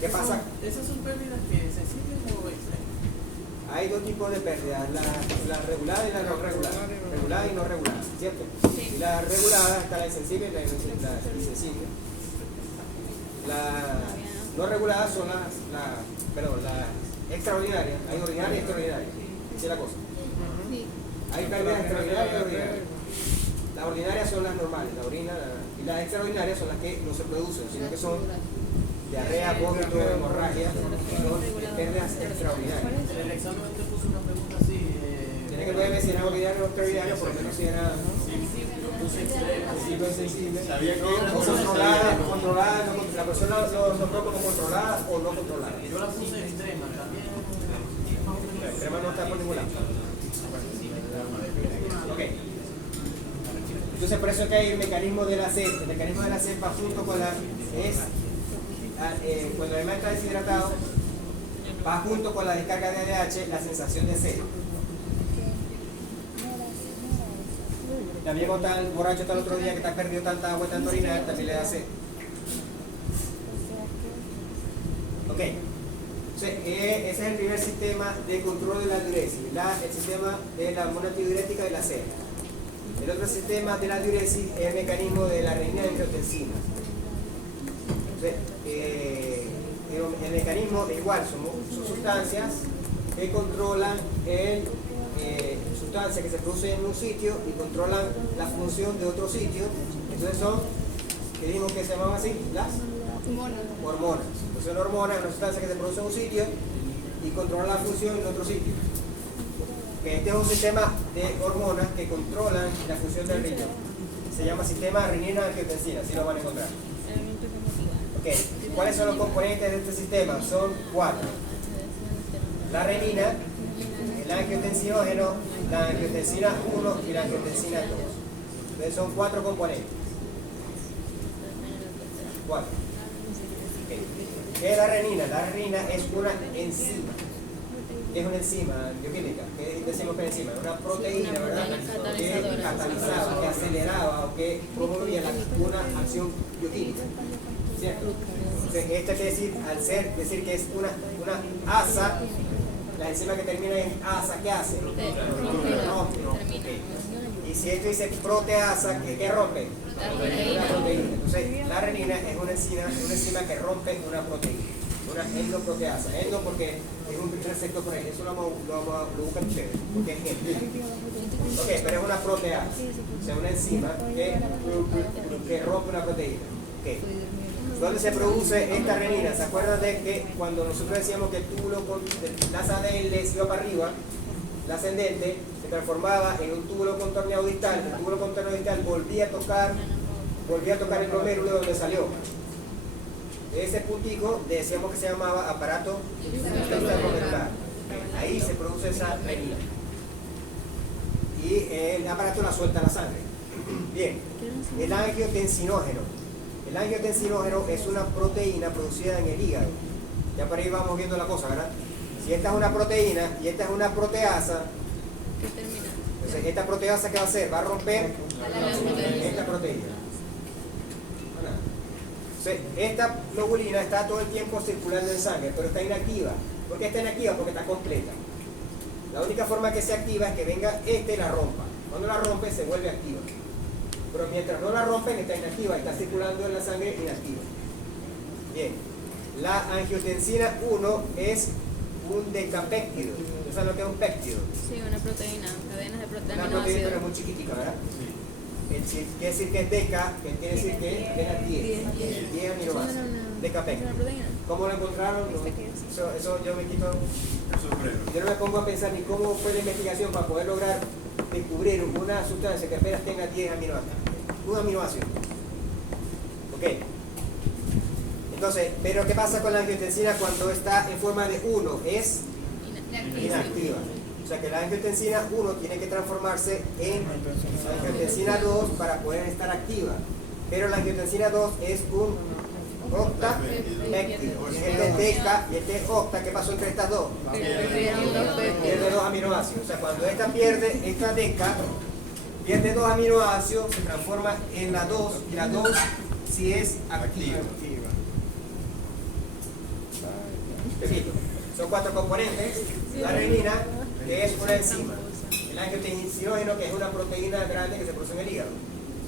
¿Qué pasa? ¿Esas son pérdidas que sensibles o extremas? Hay dos tipos de pérdidas, la regulada y la no regulada. Regulada y no regulada, ¿cierto? Sí. Y la regulada está la insensible y la insensible. Las no reguladas son las extraordinarias. Hay ordinarias y extraordinarias. Esa es la cosa. Hay pérdidas extraordinarias y ordinarias. Las ordinarias son las normales, la orina, y las extraordinarias son las que no se producen, sino que son diarrea, vómito, hemorragia, son pérdidas extraordinarias. En el examen te puso una pregunta así. Tiene que ver si era ordinario o extraordinario, por lo menos si era. Lo puso sensible o insensible. Sabía que No, era o controlada, controlada, no, la persona lo nombró como controlada o no controlada. Yo la puse extrema también. La extrema no está por ningún lado. Ok. Entonces por eso es que hay el mecanismo de la sed. El mecanismo de la sed va junto con la... cuando el animal está deshidratado, va junto con la descarga de ADH la sensación de sed. También cuando está el borracho hasta el otro día que está perdido tanta agua y tanta orina, también le da sed. Ok. Entonces, ese es el primer sistema de control de la diuresis, el sistema de la hormona antidiurética y la sed. El otro sistema de la diuresis es el mecanismo de la renina y angiotensina. Entonces, el mecanismo es igual, son sustancias que controlan sustancias que se producen en un sitio y controlan la función de otro sitio. Entonces son, que dijimos que se llamaban así, las hormonas. Entonces son hormonas, una sustancia que se produce en un sitio y controla la función en otro sitio. Este es un sistema de hormonas que controlan la función del riñón. Se llama sistema renina-angiotensina, así lo van a encontrar. Okay. ¿Cuáles son los componentes de este sistema? Son 4. La renina, el angiotensinógeno, la angiotensina 1 y la angiotensina 2. Entonces son 4 componentes. 4. Okay. ¿Qué es la renina? La renina es una enzima. ¿Qué es una enzima bioquímica? ¿Qué decimos que es enzima? Una proteína, ¿verdad? Que catalizaba, que aceleraba o que promovía una acción bioquímica. ¿Cierto? Entonces, esto quiere decir, al decir que es una asa, la enzima que termina en asa, ¿qué hace? Rompe. Okay. Y si esto dice proteasa, ¿qué rompe? Una proteína. Entonces, la renina es una enzima que rompe una proteína. Una endoproteasa. Endo porque es un receptor por ahí. Eso lo buscan ustedes, porque es endo. Ok, pero es una proteasa. O sea, una enzima que rompe una proteína. Okay. ¿Dónde se produce esta renina? ¿Se acuerdan de que cuando nosotros decíamos que el túbulo la ascendente se iba para arriba, la ascendente se transformaba en un túbulo contorneado distal, el túbulo contorneado distal volvía a tocar el glomérulo de donde salió? Ese puntico decíamos que se llamaba aparato glomerular. Ahí se produce esa renina. Y el aparato la suelta a la sangre. Bien, el angiotensinógeno. El angiotensinógeno es una proteína producida en el hígado. Ya por ahí vamos viendo la cosa, ¿verdad? Si esta es una proteína y esta es una proteasa, entonces esta proteasa ¿qué va a hacer? Va a romper esta proteína. Entonces, esta globulina está todo el tiempo circulando en sangre, pero está inactiva. ¿Por qué está inactiva? Porque está completa. La única forma que se activa es que venga y la rompa. Cuando la rompe se vuelve activa. Pero mientras no la rompen está inactiva, está circulando en la sangre inactiva. Bien, la angiotensina 1 es un decapéptido. ¿Sabes lo que es un péptido? Sí, una proteína, cadenas de proteínas. Una proteína pero muy chiquitica, ¿verdad? Quiere decir que es deca, que quiere decir que apenas 10 aminoácidos. Decapéptido. ¿Cómo lo encontraron? Eso yo me quito. Yo no me pongo a pensar ni cómo fue la investigación para poder lograr descubrir una sustancia que apenas tenga 10 aminoácidos. Un aminoácido. Ok. Entonces, pero ¿qué pasa con la angiotensina cuando está en forma de 1? Es inactiva. O sea que la angiotensina 1 tiene que transformarse en angiotensina 2 para poder estar activa. Pero la angiotensina 2 es un octapéptido. Este es deca y este es octa. ¿Qué pasó entre estas dos? Pierde 2 aminoácidos. O sea, cuando esta pierde, esta deca pierde 2 aminoácidos, se transforma en la 2 y la 2 sí es activa. Repito, son 4 componentes. La renina, que es una enzima. El angiotensinógeno, que es una proteína grande que se produce en el hígado.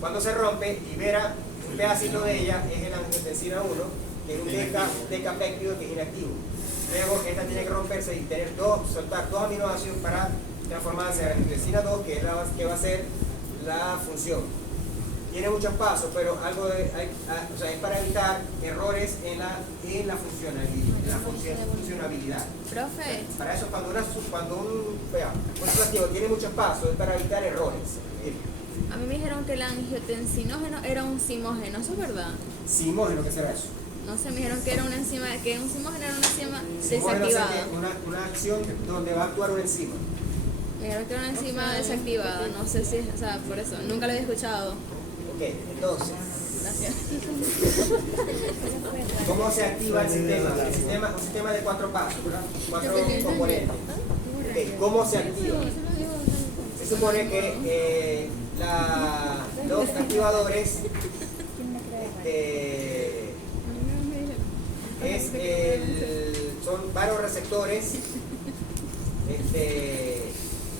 Cuando se rompe, libera un pedacito de ella, es el angiotensina 1, que es un decapéptido que es inactivo. Luego, esta tiene que romperse y soltar 2 aminoácidos para transformarse en angiotensina 2, que es la que va a ser la función. Tiene muchos pasos, pero es para evitar errores en la funcionabilidad. Profe. Para eso, cuando un sustantivo tiene muchos pasos, es para evitar errores. A mí me dijeron que el angiotensinógeno era un simógeno, ¿eso es verdad? Simógeno, ¿qué será eso? No sé, me dijeron que era una enzima, que un simógeno era una enzima Simógeno desactivada. es una acción donde va a actuar una enzima. Me dijeron que era una enzima desactivada, no sé si, o sea, por eso, nunca lo había escuchado. Ok, entonces, Gracias. ¿cómo se activa el sistema? El sistema es un sistema de 4 pasos, ¿verdad? 4 componentes. Ok, ¿cómo se activa? Se supone que los activadores son varoreceptores.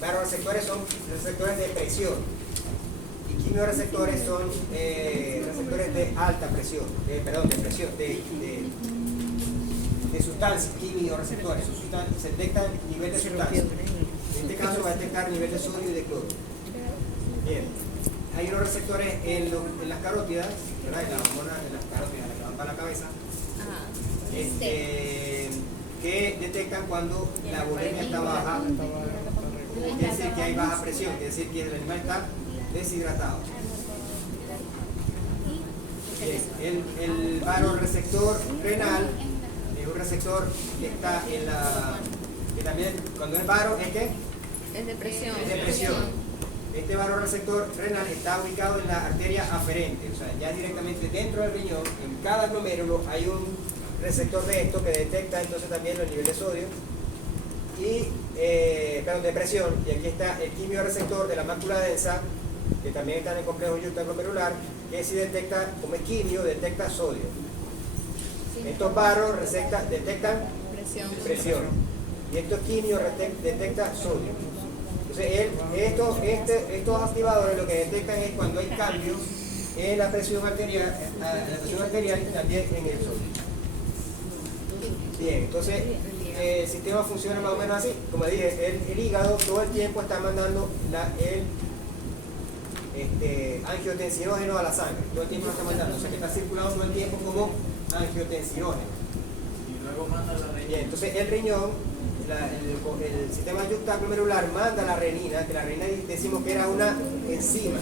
Varoreceptores son receptores de presión y quimioreceptores son receptores de alta presión, de sustancias, quimioreceptores, se detectan nivel de sustancia. En este caso va a detectar nivel de sodio y de cloro. Bien, hay unos receptores en las carótidas, ¿verdad? En las hormonas, en las carótidas, las que van para la cabeza, que detectan cuando la bulimia está baja, quiere decir que hay baja presión, quiere decir que el animal está deshidratado. El varoreceptor renal es un receptor que está en la, que también cuando es varo es que Es de presión. es de presión. Este varoreceptor renal está ubicado en la arteria aferente, o sea, ya directamente dentro del riñón, en cada glomérulo hay un receptor de esto que detecta entonces también el nivel de sodio y de presión, y aquí está el quimioreceptor de la mácula densa, que también está en el complejo yuctaglomerular, que si detecta, como es quimio, detecta sodio. Estos varos detectan presión y estos quimios detectan sodio. Entonces, estos activadores lo que detectan es cuando hay cambios en la presión arterial y también en el sodio. Bien, entonces el sistema funciona más o menos así. Como dije, el hígado todo el tiempo está mandando el angiotensinógeno a la sangre. Todo el tiempo lo está mandando. O sea que está circulando todo el tiempo como angiotensinógeno. Y luego manda la Bien, rellena. entonces el riñón, el sistema yuctaglomerular manda la renina, que la renina decimos que era una enzima.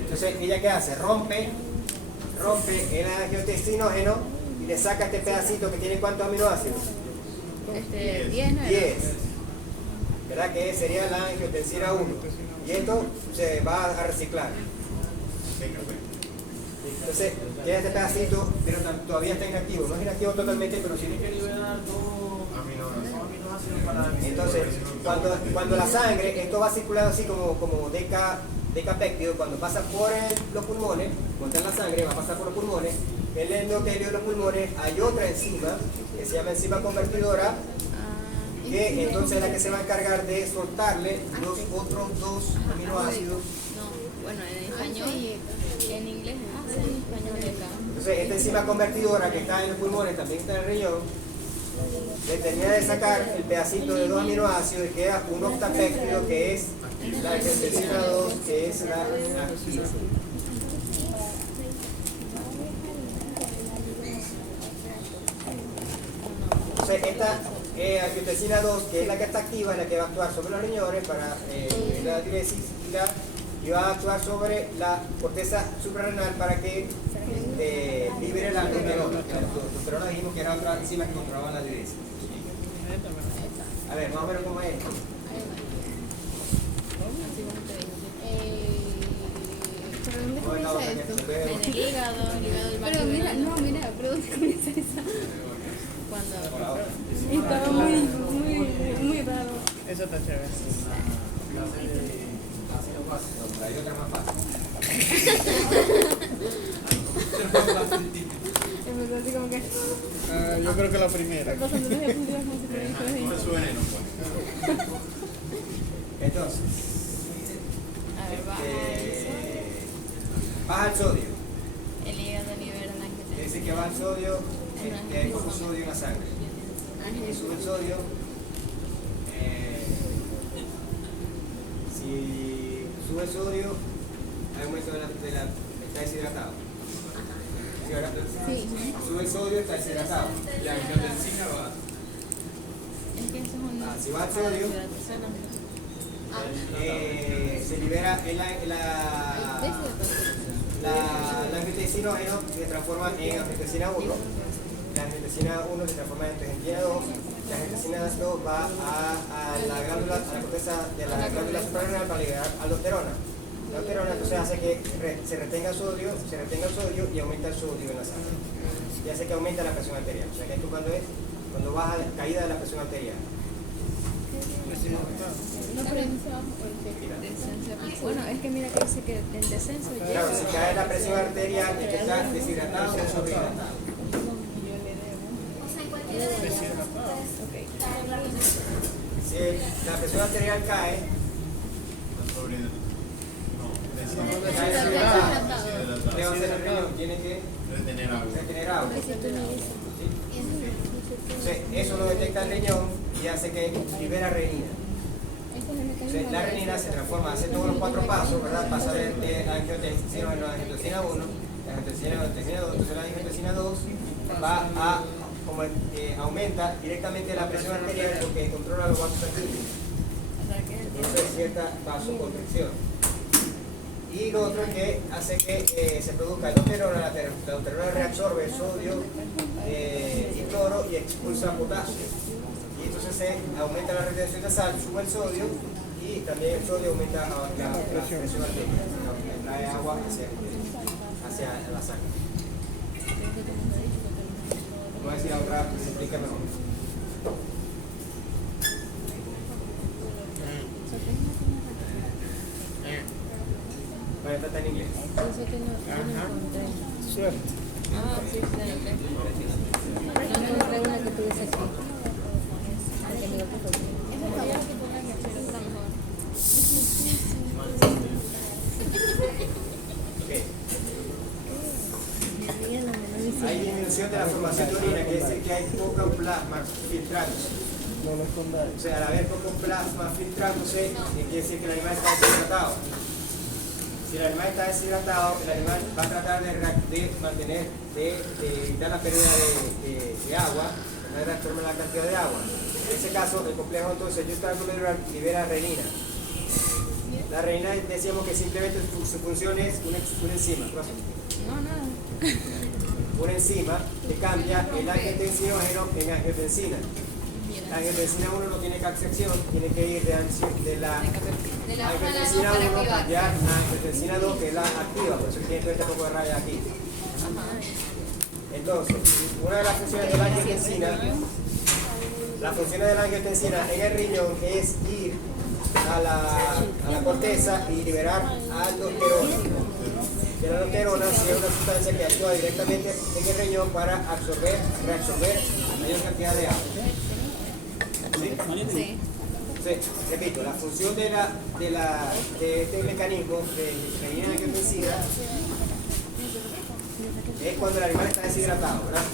Entonces, ¿ella qué hace? Rompe el angiotensinógeno y le saca este pedacito que tiene ¿cuántos aminoácidos? 10, ¿no? 10. ¿Verdad? Que sería la angiotensina 1. Y esto se va a reciclar. Entonces, tiene este pedacito, pero todavía está inactivo. No es inactivo totalmente, pero sí. Tiene que liberar dos aminoácidos para... Entonces, cuando la sangre, esto va circulando así como decapéptido, cuando pasa por los pulmones, cuando está en la sangre, va a pasar por los pulmones, en el endotelio de los pulmones hay otra enzima, que se llama enzima convertidora, que entonces es la que se va a encargar de soltarle los otros dos aminoácidos. No, bueno, en español, en inglés, en español acá. Entonces, esta enzima convertidora que está en los pulmones, también está en el riñón, le termina de sacar el pedacito de dos aminoácidos y queda un octapéptido que es la angiotensina 2, que es la activa. Entonces, esta angiotensina 2, que es la que está activa, es la que va a actuar sobre los riñones para la diuresis y va a actuar sobre la corteza suprarrenal para que libere la aldosterona. La aldosterona dijimos que era otra enzima que controlaba la diuresis. A ver, más o menos cómo es esto. ¿Pero dónde comienza esto? En el hígado del Pero mira, no, mira, pero ¿dónde comienza eso? Cuando Estaba muy raro. Eso está chévere. Hay otra más fácil. Es verdad, así como que... Yo creo que la primera. pasando las diapositivas como si fuera ahí. Entonces, a ver, baja el sodio. el hígado libera la angiotensina. Dice que baja el sodio, hay poco sodio en la sangre. Y sube el sodio. Si sube el sodio, hay un momento está deshidratado. ¿Sí, verdad? Sí. Sube el sodio, está deshidratado. La angiotensina va. Es que eso es un... Si baja el sodio, se libera el angiotensina se transforma en angiotensina 1, la angiotensina 1 se transforma en angiotensina 2, la angiotensina 2 va a la glándula, a la corteza de la glándula suprarrenal para liberar aldosterona. La aldosterona entonces hace que se retenga el sodio y aumenta el sodio en la sangre. Y hace que aumente la presión arterial. O sea que esto cuando baja la caída de la presión arterial. Bueno, es que mira que dice que el descenso llega. Claro, si cae la presión arterial es que está deshidratado o sobrehidratado. Si la presión arterial cae, ¿qué va a hacer el riñón? Tiene que retener agua. Entonces, eso lo detecta el riñón y hace que libera renina. Entonces, la renina se transforma, hace todos los 4 pasos, ¿verdad? Pasa de angiotensina 1 a angiotensina 1, la angiotensina 2, entonces la angiotensina 2 va a, como aumenta directamente la presión arterial porque controla los vasos sanguíneos. Entonces, cierta vasoconstricción. Y lo otro es que hace que se produzca aldosterona, la aldosterona reabsorbe el sodio y cloro y expulsa potasio. Y entonces se aumenta la retención de sal, sube el sodio y también el sodio aumenta la presión arterial, trae agua hacia la sangre. Vamos a decir ahora, se explica mejor. Bueno, esta está en inglés. Eso que no encontré. Suerte. Ah, sí, excelente. No encontré una que tuviese aquí. Que me lo puso. Esa está buena que pongan aquí, pero está mejor. Okay. Hay disminución de la formación de orina, quiere decir que hay poco plasma filtrándose. No lo escondáis. O sea, al haber poco plasma filtrándose, quiere decir que el animal está deshidratado. Si el animal está deshidratado, el animal va a tratar de mantener, de evitar la pérdida de agua, de transformar la cantidad de agua. En ese caso, el complejo entonces libera renina. La renina decíamos que simplemente su función es una enzima. No, nada. Una enzima que cambia el angiotensinógeno en angiotensina. La angiotensina 1 no tiene calciación, tiene que ir de la angiotensina 1 a cambiar a angiotensina 2, que es la activa, por eso tiene todo este poco de raya aquí. Entonces, una de las funciones de la angiotensina en el riñón es ir a la corteza y liberar aldosterona. Y la aldosterona es una sustancia que actúa directamente en el riñón para reabsorber mayor cantidad de agua. Sí. Entonces, repito, la función de este mecanismo de renina angiotensina es cuando el animal está deshidratado, ¿verdad?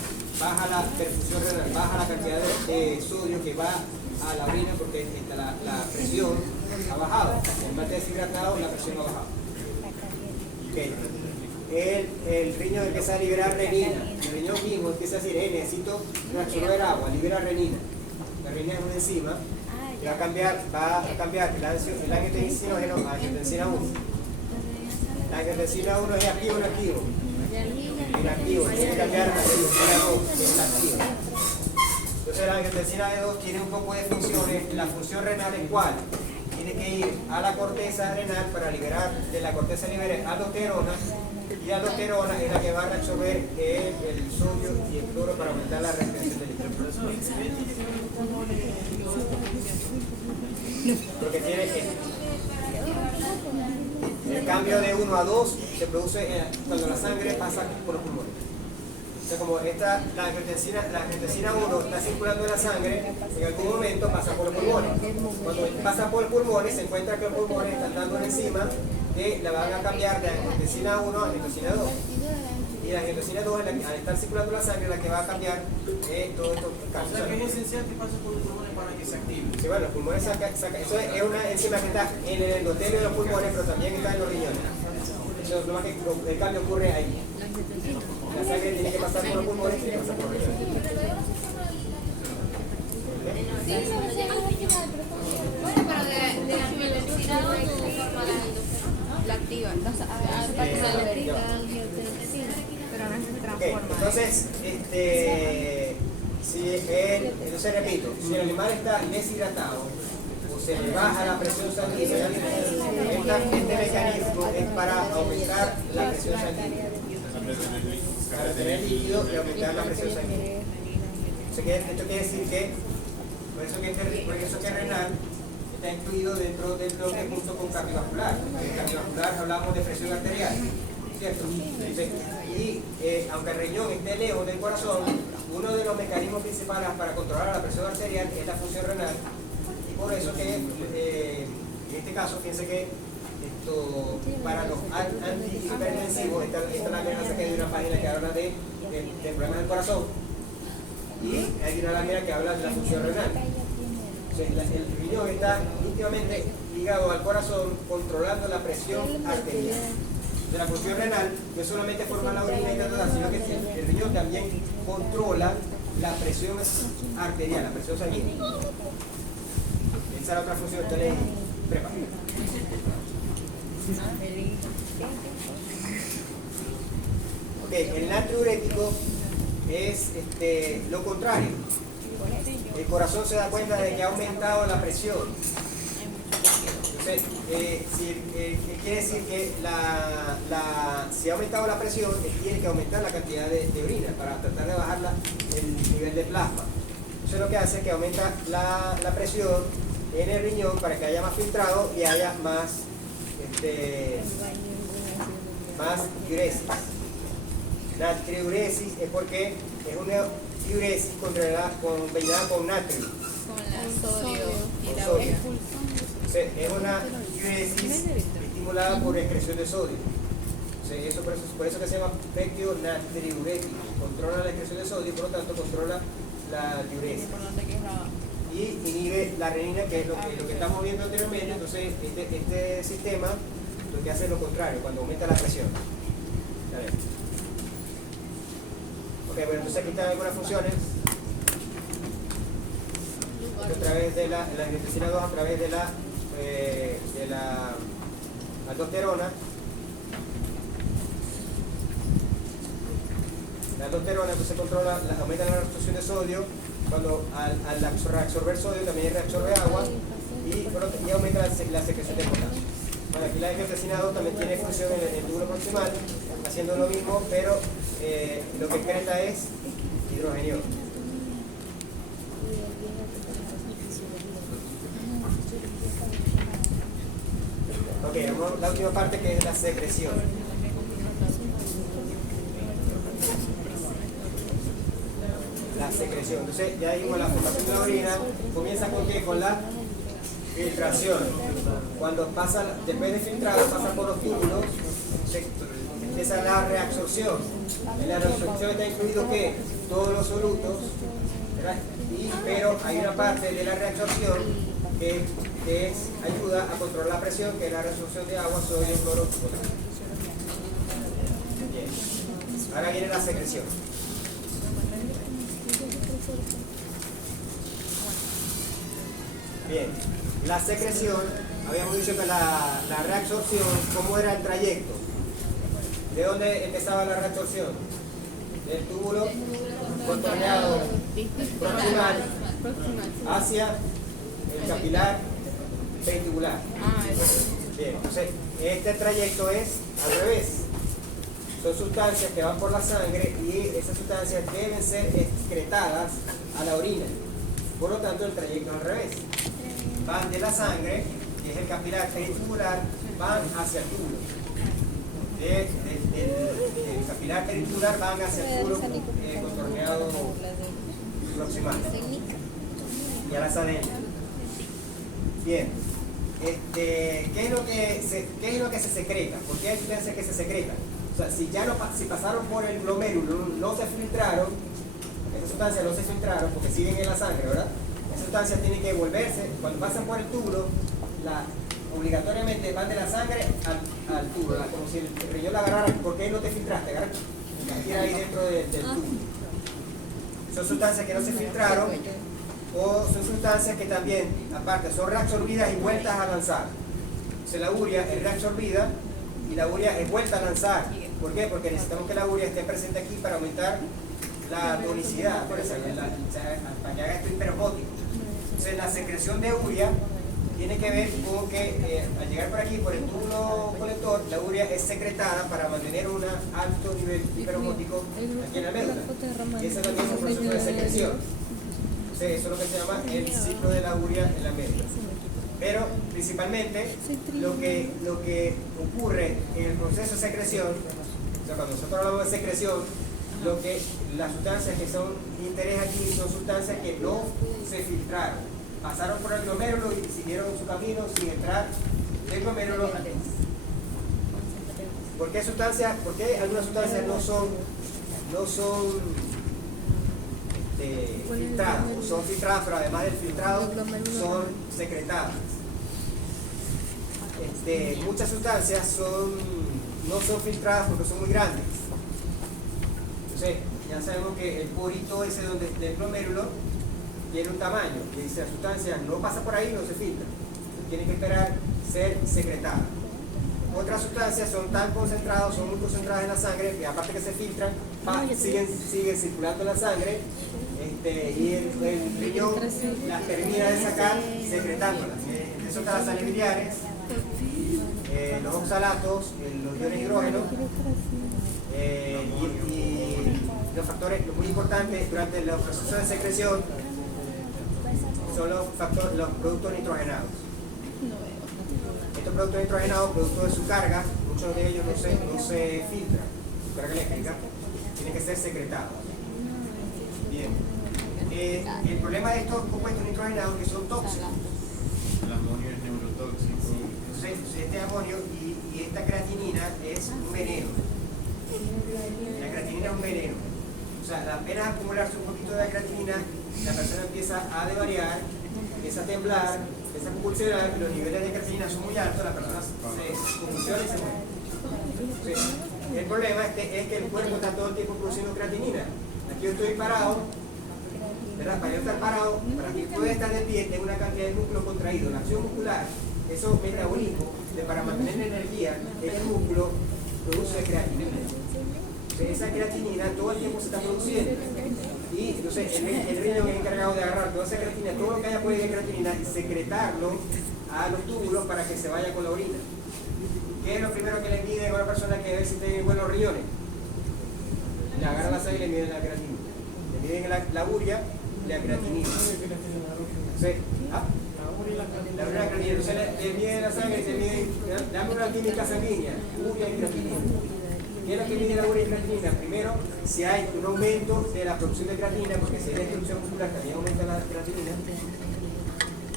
Baja la perfusión renal, baja la cantidad de sodio que va a la orina porque la presión ha bajado. El animal está deshidratado, la presión ha bajado. Okay. El riñón empieza a liberar renina. El riñón mismo empieza a decir, necesito reabsorber agua, libera renina. La renina es una enzima que va a cambiar el angiotensinógeno a angiotensina 1. La angiotensina 1 es activo o inactivo. Inactivo, tiene que cambiar a angiotensina 2, que es activa. Entonces la angiotensina 2 tiene un poco de funciones. La función renal es cuál? Tiene que ir a la corteza renal para liberar, de la corteza libere aldosterona. Y la aldosterona es la que va a reabsorber el sodio y el cloro para aumentar la retención del líquido. Porque tiene el cambio de 1 a 2 se produce cuando la sangre pasa por los pulmones. O sea, como la angiotensina 1 está circulando en la sangre, en algún momento pasa por los pulmones. Cuando pasa por los pulmones, se encuentra que los pulmones están dando una enzima que la van a cambiar de angiotensina 1 a angiotensina 2. Y la angiotensina 2, al estar circulando la sangre, es la que va a cambiar todo esto. O sea, que es esencial que pase por los pulmones para que se active. Sí, bueno, los pulmones saca, eso es una enzima que está en el endotelio de los pulmones, pero también está en los riñones. Entonces, nomás que el cambio ocurre ahí. La sangre tiene que pasar por los pulmones y tiene que pasar por los riñones. Bueno, pero de tirado o forma La activa. Entonces, para que se la le activa, pero no se Ok, transforma. entonces, entonces repito, si el animal está deshidratado o se le baja la presión sanguínea, este mecanismo es para aumentar la presión sanguínea, para tener líquido y aumentar la presión sanguínea. Esto quiere decir que por eso que renal está incluido dentro del bloque junto con cardiovascular. En cardiovascular hablamos de presión arterial, ¿cierto? Y aunque el riñón esté lejos del corazón, uno de los mecanismos principales para controlar la presión arterial es la función renal. Y por eso que en este caso, fíjense que para los antihipertensivos, esta la lámina saqué de una página que habla de problemas del corazón. Y hay una lámina que habla de la función renal. O sea, el riñón está íntimamente ligado al corazón, controlando la presión arterial. De la función renal no solamente forma la orina y tal, sino que el riñón también controla la presión arterial, la presión sanguínea. Esa es la otra función. Entonces, prepara. Ok, el natriurético es lo contrario. El corazón se da cuenta de que ha aumentado la presión. Entonces, quiere decir que si ha aumentado la presión, tiene que aumentar la cantidad de orina para tratar de bajar el nivel de plasma. Eso lo que hace es que aumenta la presión en el riñón para que haya más filtrado y haya más diuresis. La triuresis es porque es una diuresis combinada con natrio. Con sodio y Con la sodio. expulsión. Entonces, es una diuresis estimulada por excreción de sodio. Entonces, por eso que se llama pectio natriurético. Controla la excreción de sodio y por lo tanto controla la diuresis. Y inhibe la renina, que es lo que estamos viendo anteriormente. Entonces, este sistema lo que hace es lo contrario, cuando aumenta la presión. A ver. Ok, bueno, entonces aquí están algunas funciones. A través de la angiotensina 2, a través de la aldosterona. La aldosterona entonces controla, aumenta la absorción de sodio. Cuando al reabsorber sodio también reabsorbe agua y aumenta la secreción de potasio. Bueno, aquí la angiotensina 2 también tiene función en el túbulo proximal, haciendo lo mismo, pero lo que excreta es hidrogenio. Ok, vamos a la última parte, que es la secreción. La secreción. Entonces ya vimos la formación de la orina. Comienza con ¿qué? Con la filtración. Cuando pasa, después de filtrar, pasa por los túbulos, empieza la reabsorción. En la reabsorción está incluido ¿qué? Todos los solutos, ¿verdad? Pero hay una parte de la reabsorción que ayuda a controlar la presión, que es la reabsorción de agua, sodio, cloro, potasio. Bien. Ahora viene la secreción. Bien, la secreción, habíamos dicho que la reabsorción, ¿cómo era el trayecto? ¿De dónde empezaba la reabsorción? Del túbulo contorneado proximal hacia el capilar vestibular. Bien, entonces este trayecto es al revés. Son sustancias que van por la sangre y esas sustancias deben ser excretadas a la orina. Por lo tanto, el trayecto es al revés. Van de la sangre, que es el capilar peritubular, van hacia el túbulo. Del capilar peritubular van hacia el túbulo contorneado proximal. Y a las adentras. Bien. ¿Qué es lo que se secreta? ¿Por qué hay sustancias que se secretan? O sea, si pasaron por el glomérulo, no se filtraron, esas sustancias no se filtraron porque siguen en la sangre, ¿verdad? Esas sustancias tienen que volverse, cuando pasan por el túbulo, obligatoriamente van de la sangre al túbulo, como si el riñón la agarrara. ¿Por qué no te filtraste? Tira ahí dentro del túbulo. Son sustancias que no se filtraron, o son sustancias que también, aparte, son reabsorbidas y vueltas a lanzar. Entonces la urea es reabsorbida y la urea es vuelta a lanzar. ¿Por qué? Porque necesitamos que la urea esté presente aquí para aumentar la tonicidad, por eso, para que haga esto hiperosmótico. Entonces la secreción de urea tiene que ver con que al llegar por aquí, por el túbulo colector, la urea es secretada para mantener un alto nivel hiperosmótico aquí en la médula. Y ese es el mismo proceso de secreción. Entonces eso es lo que se llama el ciclo de la urea en la médula. Pero principalmente lo que ocurre en el proceso de secreción, o sea, cuando nosotros hablamos de secreción, las sustancias que son de interés aquí son sustancias que no se filtraron, pasaron por el glomérulo y siguieron su camino sin entrar del glomérulo. ¿Por qué algunas sustancias no son filtradas? O son filtradas, pero además del filtrado son secretadas. Muchas sustancias no son filtradas porque son muy grandes. Entonces, ya sabemos que el porito ese del glomérulo tiene un tamaño, y dice la sustancia no pasa por ahí, no se filtra. Tiene que esperar ser secretada. Otras sustancias son tan concentradas, son muy concentradas en la sangre, que aparte que se filtran, siguen circulando en la sangre, y el riñón las termina de sacar secretándolas. Entre eso están las sales biliares, los oxalatos, los iones hidrógeno, y los factores muy importantes durante los procesos de secreción son los productos nitrogenados. Estos productos nitrogenados, producto de su carga, muchos de ellos no se filtran, su carga eléctrica, tienen que ser secretados. Bien. El problema de estos compuestos nitrogenados es que son tóxicos. El amonio es neurotóxico. Entonces, este amonio y esta creatinina es un veneno. La creatinina es un veneno. O sea, apenas acumularse un poquito de la creatinina, la persona empieza a desvariar, empieza a temblar, empieza a convulsionar, y los niveles de creatinina son muy altos, la persona se convulsiona y se muere. Entonces, el problema es que el cuerpo está todo el tiempo produciendo creatinina. Aquí yo estoy parado, ¿verdad? Para yo estar parado, para que pueda estar de pie, tengo una cantidad de músculo contraído. La acción muscular, eso metabolismo, para mantener la energía en el músculo, produce creatinina. Entonces, esa creatinina todo el tiempo se está produciendo. Y entonces el riñón es encargado de agarrar toda esa creatinina, todo lo que haya por ahí de creatinina, y secretarlo a los túbulos para que se vaya con la orina. ¿Qué es lo primero que le miden a una persona que ve si tiene buenos riñones? Le agarran la sangre y le miden la creatinina. Le miden la urea y la creatinina. Entonces, la urea y la creatinina. Entonces le miden la sangre y se miden, dame una química sanguínea, urea y creatinina. ¿Qué es lo que mide la urea y creatinina? Primero, si hay un aumento de la producción de creatinina, porque si hay destrucción muscular también aumenta la creatinina,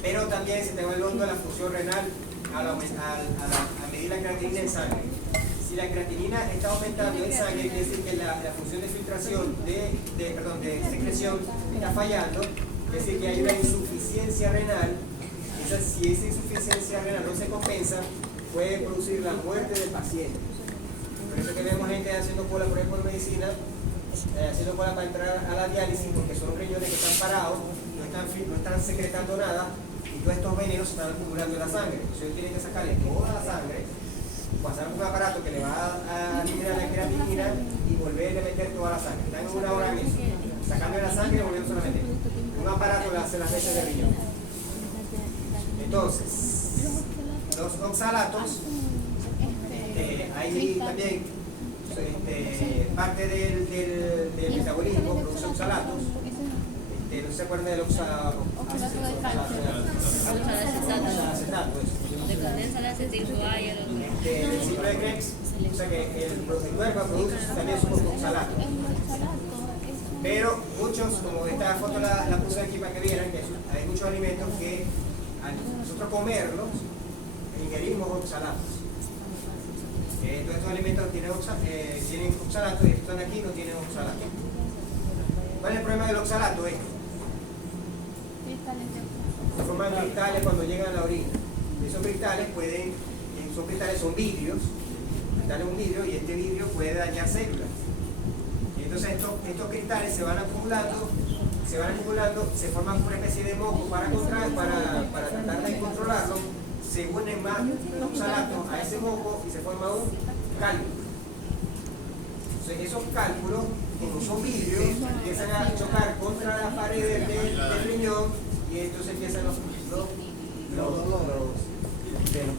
pero también se está evaluando la función renal a medir la creatinina en sangre. Si la creatinina está aumentando en sangre, quiere decir que la función de filtración, de secreción está fallando, quiere decir que hay una insuficiencia renal. Si esa insuficiencia renal no se compensa, puede producir la muerte del paciente. Por eso que vemos gente haciendo cola, por ejemplo, en medicina, haciendo cola para entrar a la diálisis, porque son riñones que están parados, no están secretando nada, y todos estos venenos se están acumulando en la sangre. Entonces ellos tienen que sacarle toda la sangre, pasar por un aparato que le va a eliminar la creatinina y volverle a meter toda la sangre. Están en una hora en eso, sacando la sangre y volviendo solamente. Un aparato le hace las veces de riñón. Entonces, los oxalatos, ahí también parte del metabolismo produce oxalatos. No se acuerdan del oxalato. De condensa el acetil-CoA y el ciclo de Krebs, o sea que el cuerpo produce también sus oxalatos. Pero muchos, como esta foto la puse aquí para que vieran, que hay muchos alimentos que al nosotros comerlos, ingerimos oxalatos. Todos estos alimentos tienen oxalatos y estos están aquí no tienen oxalatos. ¿Cuál es el problema del oxalato? Se forman cristales cuando llegan a la orina. Esos cristales son vidrios, cristales un vidrio, y este vidrio puede dañar células. Y entonces estos cristales se van acumulando, se forman una especie de moco para tratar de controlarlo, se unen más oxalatos a ese moco y se forma un cálculo. Entonces esos cálculos, como son vidrios, empiezan a chocar contra las paredes del riñón y entonces empiezan los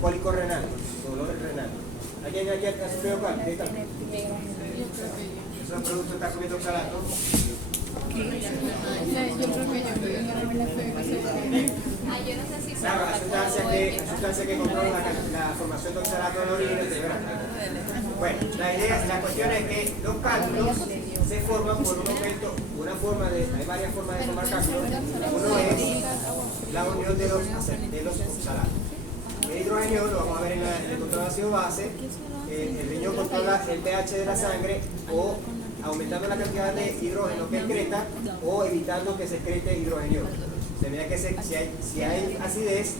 cólicos renales, dolores renales. ¿Alguien aquí ha sufrido cuál? ¿Qué tal? ¿Esos productos están comiendo oxalato? Yo creo que yo no sé si Claro, hay sustancias que controlan la formación de oxalato en la orina, etc. Bueno, la cuestión es que los cálculos se forman por un momento, hay varias formas de formar cálculos. Uno es la unión de los oxalatos. El hidrogenio lo vamos a ver en el control de ácido base. El riñón controla el pH de la sangre o aumentando la cantidad de hidrógeno que excreta o evitando que se excrete hidrogenio. De manera que si hay acidez,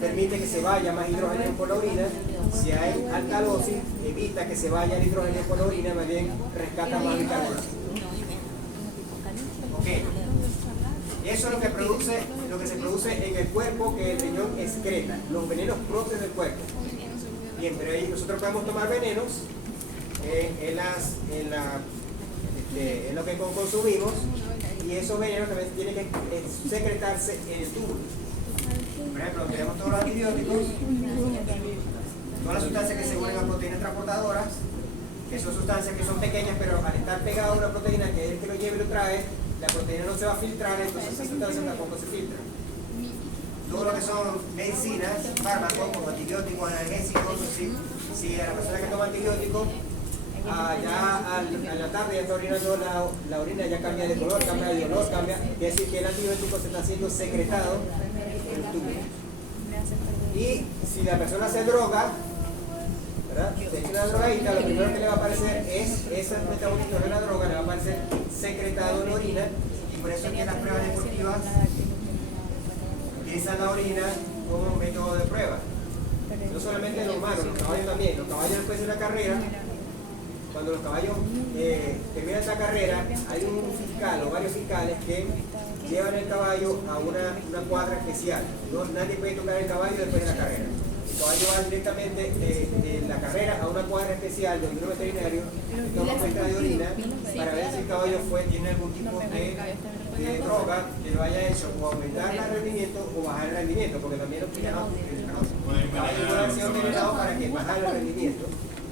permite que se vaya más hidrógeno por la orina. Si hay alcalosis, evita que se vaya el hidrógeno por la orina, más bien rescata más bicarbonato. Ok. Eso es lo que se produce en el cuerpo que el riñón excreta, los venenos propios del cuerpo. Bien, pero ahí nosotros podemos tomar venenos en lo que consumimos, y esos venenos también tienen que secretarse en el túbulo. Por ejemplo, tenemos todos los antibióticos, todas las sustancias que se unen a proteínas transportadoras, que son sustancias que son pequeñas, pero al estar pegado a una proteína que es el que lo lleva y lo trae, la proteína no se va a filtrar, entonces esa sustancia tampoco se filtra. Todo lo que son medicinas, fármacos, como antibióticos, analgésicos, si a la persona que toma antibióticos, ya a la tarde ya está orinando, la orina ya cambia de color, cambia de olor, quiere decir que el antibiótico se está siendo secretado en el túbulo. Y si la persona se droga, ¿verdad? Se echa una drogadita, lo primero que le va a aparecer es ese metabolito de la droga, le va a aparecer secretado en la orina, y por eso es que las pruebas deportivas utilizan la orina como método de prueba. No solamente los humanos, los caballos también. Los caballos después de una carrera, cuando los caballos terminan esa carrera, hay un fiscal o varios fiscales que llevan el caballo a una cuadra especial. Nadie puede tocar el caballo después de la carrera. El caballo va directamente de la carrera a una cuadra especial donde un veterinario toma muestra de orina para ver si el caballo tiene algún tipo de droga que lo haya hecho o aumentar el rendimiento o bajar el rendimiento, porque también el caballo puede haber sido envenenado para que bajara el rendimiento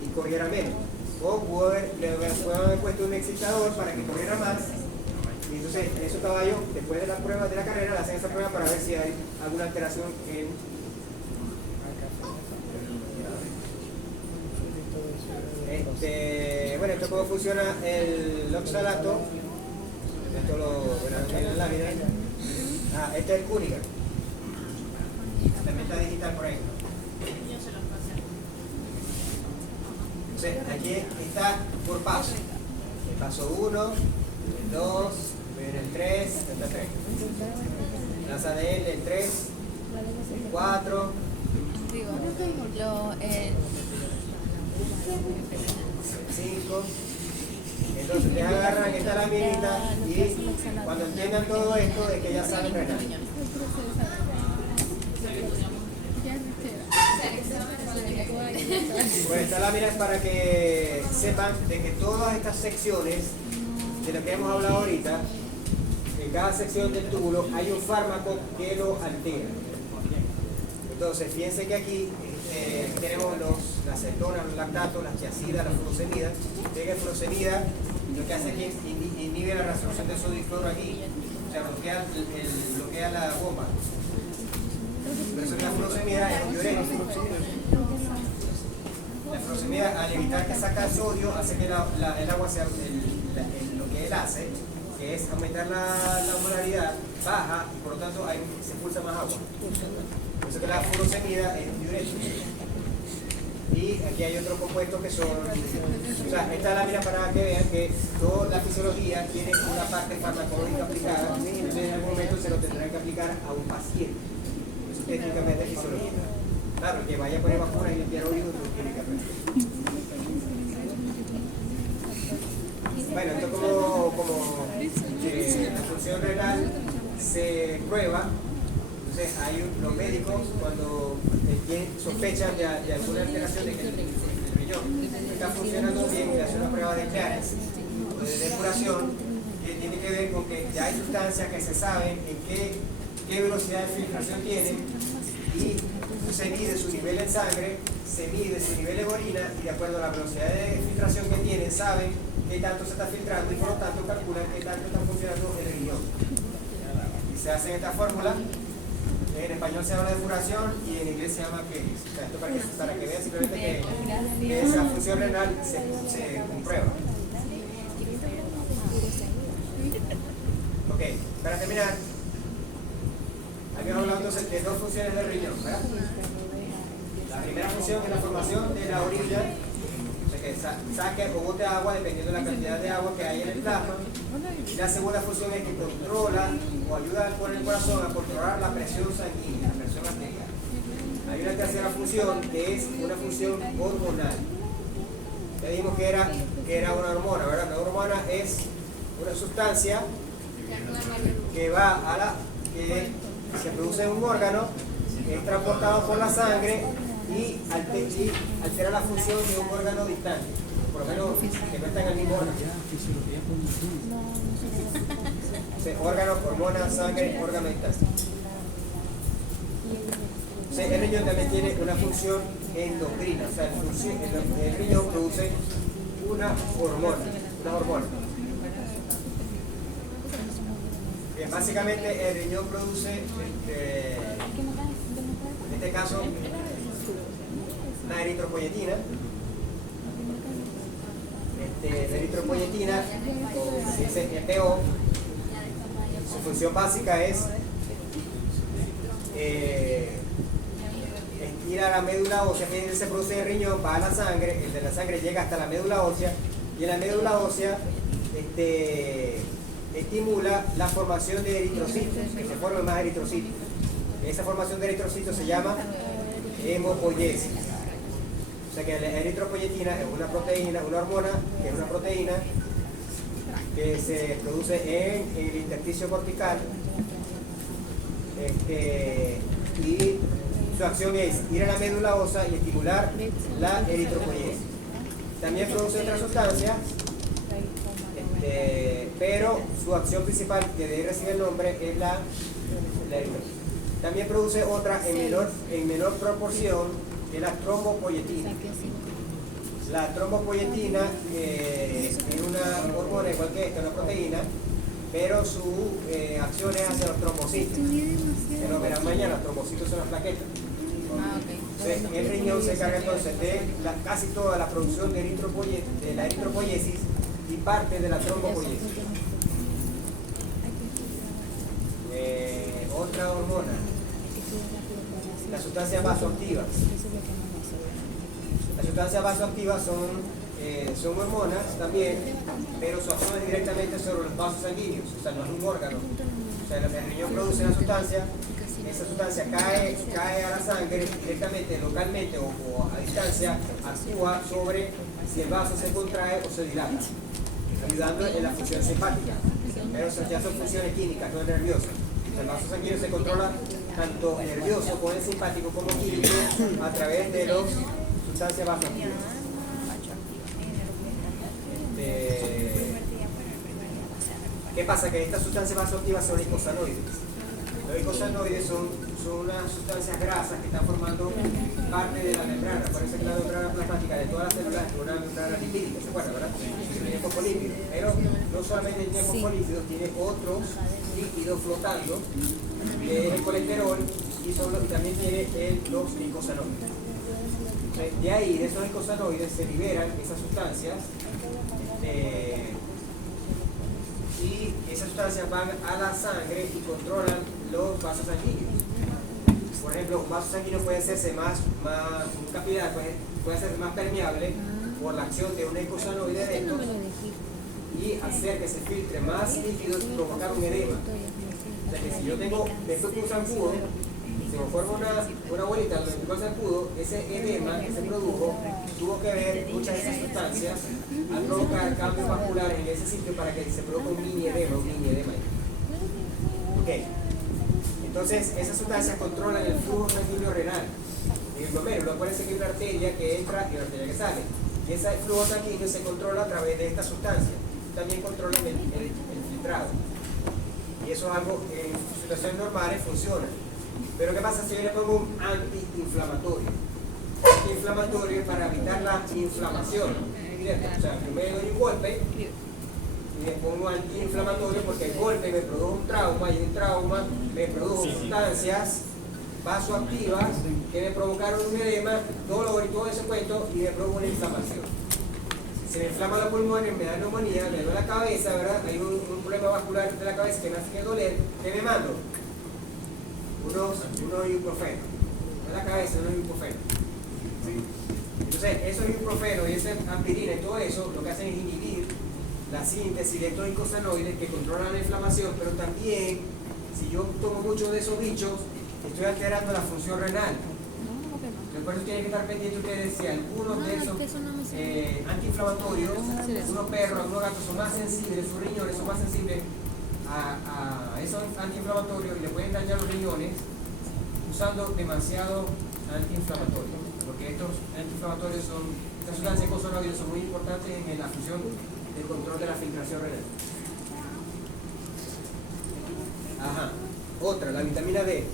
y corriera menos. O le puede haber puesto un excitador para que corriera más. Y entonces, esos caballos, después de las pruebas de la carrera, le hacen esa prueba para ver si hay alguna alteración en. Bueno, esto cómo funciona el oxalato. Esto lo en la lámina. Este es el Cuniga. También está digital por ahí. Entonces, aquí está por paso. El paso 1, el 2, el 3, hasta el 3. Plaza de él, el 3, el 4. Digo, 5. Entonces ustedes agarran esta laminita y cuando entiendan todo esto es que ya saben renal. Pues esta lámina es para que sepan de que todas estas secciones de lo que hemos hablado ahorita, en cada sección del túbulo hay un fármaco que lo altera. Entonces fíjense que aquí tenemos la acetona, los lactatos, la chiacida, la furosemida. La furosemida lo que hace es que inhibe la reabsorción del sodio y cloro aquí, o sea, bloquea la bomba. Por eso que la furosemida es diurética. La furosemida, al evitar que saca el sodio, hace que el agua sea lo que él hace, que es aumentar la osmolaridad, baja y por lo tanto se expulsa más agua. Por eso que la furosemida es diurética. Y aquí hay otros compuestos que son, o sea, esta lámina para que vean que toda la fisiología tiene una parte farmacológica aplicada, entonces en algún momento se lo tendrán que aplicar a un paciente. Eso es técnicamente fisiología. Claro, que vaya a poner vacunas y limpiar oídos, no tiene que aprender. Bueno, esto como la función renal se prueba. Entonces, los médicos, cuando sospechan de alguna alteración de que el riñón está funcionando bien y hace una prueba de clearance o de depuración que tiene que ver con que ya hay sustancias que se saben en qué velocidad de filtración tienen y se mide su nivel en sangre, se mide su nivel en orina y de acuerdo a la velocidad de filtración que tienen saben qué tanto se está filtrando y por lo tanto calculan qué tanto está funcionando el riñón. Y se hace esta fórmula. En español se habla de depuración y en inglés se llama clearance. O sea, esto para que vean simplemente que esa función renal se comprueba. Ok, para terminar, habíamos hablado entonces de dos funciones del riñón, ¿verdad? La primera función es la formación de la orilla, o sea que saque o bote agua dependiendo de la cantidad de agua que hay en el plasma. Y la segunda función es que controla o ayuda con el corazón a controlar la presión sanguínea, la presión arterial. Hay una tercera función que es una función hormonal. Ya dijimos que era una hormona, ¿verdad? Una hormona es una sustancia que que se produce en un órgano, es transportado por la sangre y altera la función de un órgano distante, por lo menos que no está en el mismo órgano. O sea, órgano, hormona, sangre, órgano distante. O sea, el riñón también tiene una función endocrina, o sea, el riñón produce una hormona. Bien, básicamente el riñón produce, en este caso, la eritropoyetina. La eritropoyetina, o se dice EPO, su función básica es estira la médula ósea, que se produce en el riñón, va a la sangre, el de la sangre llega hasta la médula ósea, y en la médula ósea estimula la formación de eritrocitos, que se formen más eritrocitos. Esa formación de eritrocitos se llama hemopoiesis. O sea que la eritropoyetina es una proteína, una hormona, que es una proteína que se produce en el intersticio cortical y su acción es ir a la médula ósea y estimular la eritropoiesis. También produce otra sustancia, pero su acción principal, que de ahí recibe el nombre, es la eritropoiesis. También produce otra en menor proporción, que es la trombopoyetina. La trombopoyetina es una hormona igual que esta, una proteína, pero su acción es hacia los trombocitos. Que lo verán mañana, los trombocitos son las plaquetas. Entonces, el riñón se encarga entonces de casi toda la producción de la eritropoiesis y parte de la trombopoiesis. Otra hormona, las sustancias vasoactivas. Las sustancias vasoactivas son hormonas también, pero su acción es directamente sobre los vasos sanguíneos, o sea, no es un órgano. O sea, el riñón produce una sustancia, esa sustancia cae a la sangre directamente, localmente o a distancia, actúa sobre si el vaso se contrae o se dilata, ayudando en la función simpática. Pero ya son funciones químicas, no nerviosas. O sea, el vaso sanguíneo se controla tanto nervioso como el simpático como químico a través de las sustancias vasoactivas. ¿Qué pasa? Que estas sustancias vasoactivas son icosanoides. Los icosanoides son unas sustancias grasas que están formando parte de la membrana. Parece que la membrana plasmática de todas las células es una membrana lipídica, ¿se acuerdan, verdad? Tiene fosfolípidos, pero no solamente tiene fosfolípidos, tiene otros líquidos flotando, que es el colesterol, y también tiene los icosanoides. De ahí, de esos icosanoides, se liberan esas sustancias y esas sustancias van a la sangre y controlan los vasos sanguíneos. Por ejemplo, un vaso sanguíneo puede hacerse un capilar puede hacerse más permeable por la acción de un icosanoide de estos y hacer que se filtre más líquido y provocar un edema. O sea que si yo tengo, después que un zancudo, se me forma una bolita donde me el zancudo, ese edema que se produjo tuvo que ver muchas de esas sustancias al provocar cambios vasculares en ese sitio para que se produzca un mini edema. Ok. Entonces, esas sustancias controlan el flujo sanguíneo renal. en el glomérulo. Acuérdense que hay una arteria que entra y una arteria que sale. Y ese flujo sanguíneo se controla a través de esta sustancia. También controlan el filtrado. Y eso es algo que en situaciones normales funciona. Pero ¿qué pasa si yo le pongo un antiinflamatorio? Antiinflamatorio es para evitar la inflamación. O sea, yo me doy un golpe y le pongo antiinflamatorio porque el golpe me produjo un trauma y un trauma me produjo sustancias vasoactivas que me provocaron un edema, dolor y todo ese cuento y me produjo una inflamación. Se me inflama los pulmones, me da neumonía, me duele la cabeza, ¿verdad? Hay un problema vascular de la cabeza que me hace doler. ¿Qué me mando? Unos ibuprofeno. En la cabeza, unos ibuprofeno. ¿Sí? Entonces, esos ibuprofenos y esa aspirina y todo eso lo que hacen es inhibir la síntesis de estos icosanoides que controlan la inflamación, pero también, si yo tomo muchos de esos bichos, estoy alterando la función renal. Entonces, por eso tienen que estar pendientes ustedes si algunos de esos antiinflamatorios, algunos perros, algunos gatos son más sensibles, sus riñones son más sensibles a esos antiinflamatorios y le pueden dañar los riñones usando demasiado antiinflamatorio. Porque estos antiinflamatorios estas sustancias icosanoides son muy importantes en la función del control de la filtración renal. Ajá. Otra, la vitamina D.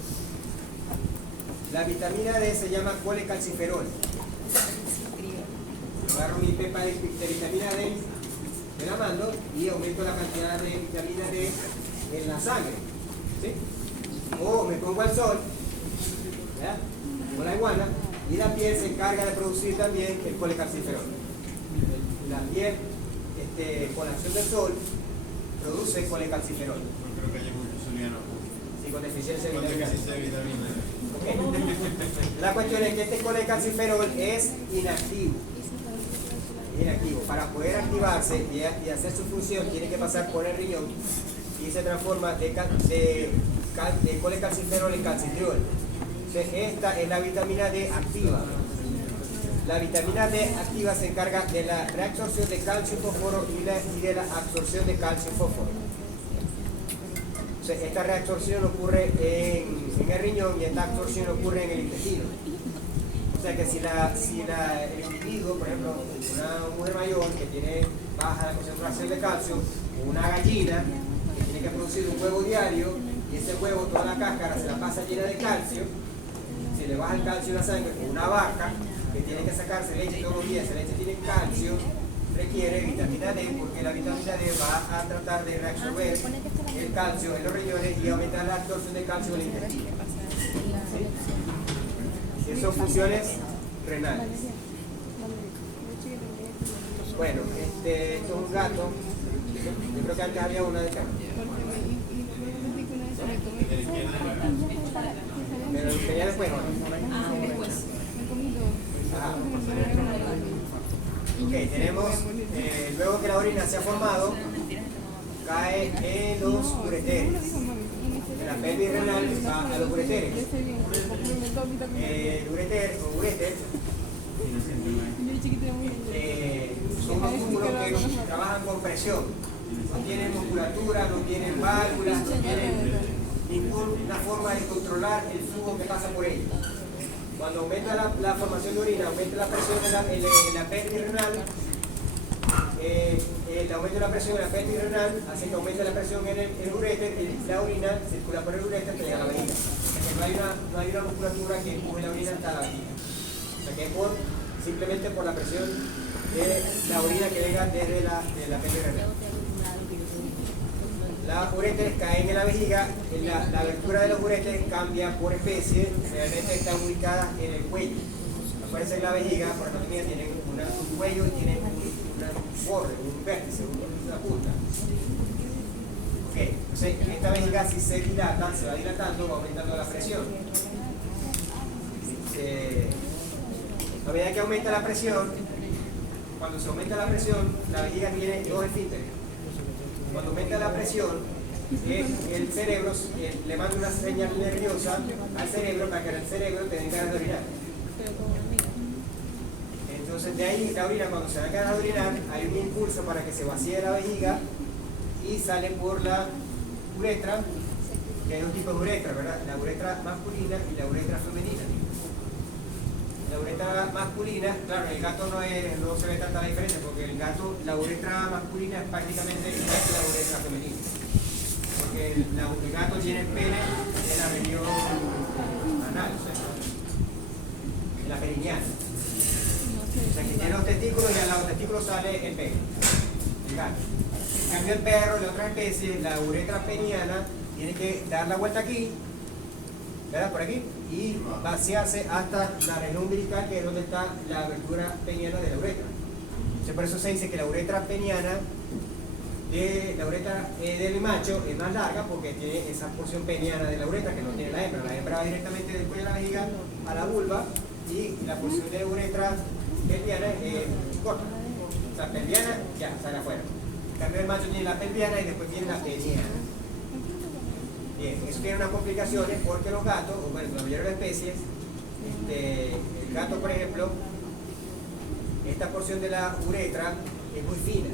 La vitamina D se llama colecalciferol. Yo agarro mi pepa de vitamina D, me la mando y aumento la cantidad de vitamina D en la sangre. ¿Sí? O me pongo al sol, ¿verdad? Como la iguana, y la piel se encarga de producir también el colecalciferol. La piel, con la acción del sol, produce colecalciferol. Creo que hay muchos zulianos. Sí, con deficiencia de Con vitamina D. deficiencia de vitamina D. Okay. La cuestión es que este colecalciferol es inactivo. Para poder activarse y hacer su función, tiene que pasar por el riñón y se transforma de colecalciferol en calcitriol. Entonces, esta es la vitamina D activa. La vitamina D activa se encarga de la reabsorción de calcio y fósforo y de la absorción de calcio y fósforo. Entonces, esta reabsorción ocurre en el riñón y esta absorción ocurre en el intestino. O sea que si el individuo, por ejemplo, una mujer mayor que tiene baja concentración de calcio, o una gallina que tiene que producir un huevo diario y ese huevo, toda la cáscara se la pasa llena de calcio, si le baja el calcio en la sangre, o una vaca que tiene que sacarse leche todos los días, esa leche tiene calcio, requiere vitamina D porque la vitamina D va a tratar de reabsorber el calcio en los riñones y aumentar la absorción de calcio en el intestino. ¿Sí? Y son funciones renales. Bueno, esto es un gato. Yo creo que antes había una de acá. Pero tenía después, ¿no? Ajá. Ok, tenemos, luego que la orina se ha formado, cae en los ureteres. De la pelvis renal a los ureteres. El ureter o ureter son unos túbulos que trabajan con presión. No tienen musculatura, no tienen válvulas, no tienen ninguna forma de controlar el flujo que pasa por ellos. Cuando aumenta la formación de orina, aumenta la presión en la pelvis renal, el aumento de la presión en la pelvis renal hace que aumente la presión en el uréter y la orina circula por el uréter que llega a la vejiga. Porque no hay una musculatura que empuje la orina hasta la vejiga. O sea que es simplemente por la presión de la orina que llega desde la pelvis renal. Las uréteres caen en la vejiga, la abertura de los uréteres cambia por especie, generalmente están ubicadas en el cuello. Acuérdense que la vejiga, por anatomía, tienen un cuello y tienen un borde, un vértice, una punta. Ok, entonces esta vejiga si se dilata, se va dilatando, va aumentando la presión. A medida que aumenta la presión, cuando se aumenta la presión, la vejiga tiene dos esfínteres. Cuando aumenta la presión, el cerebro le manda una señal nerviosa al cerebro para que el cerebro te dé ganas de orinar. Entonces de ahí la orina, cuando se da ganas de orinar, hay un impulso para que se vacíe la vejiga y sale por la uretra, que hay dos tipos de uretra, ¿verdad? La uretra masculina y la uretra femenina. La uretra masculina, claro, el gato no se ve tanta la diferencia porque el gato, la uretra masculina es prácticamente igual que la uretra femenina. Porque el gato tiene el pene en la región anal, o sea, en la perineal. O sea, que tiene los testículos y al lado de los testículos sale el pene, el gato. En cambio el perro de otras especies, la uretra peniana, tiene que dar la vuelta aquí, ¿verdad? Por aquí, y vaciarse hasta la región umbilical, que es donde está la abertura peniana de la uretra. Entonces, por eso se dice que la uretra peniana la uretra del macho es más larga porque tiene esa porción peniana de la uretra que no tiene la hembra. La hembra va directamente del cuello de la vejiga a la vulva y la porción de uretra pelviana es corta. O sea, pelviana ya sale afuera. En cambio el macho tiene la pelviana y después tiene la peniana. Bien, eso tiene unas complicaciones porque los gatos, o bueno, la mayoría de las especies, el gato por ejemplo, esta porción de la uretra es muy fina.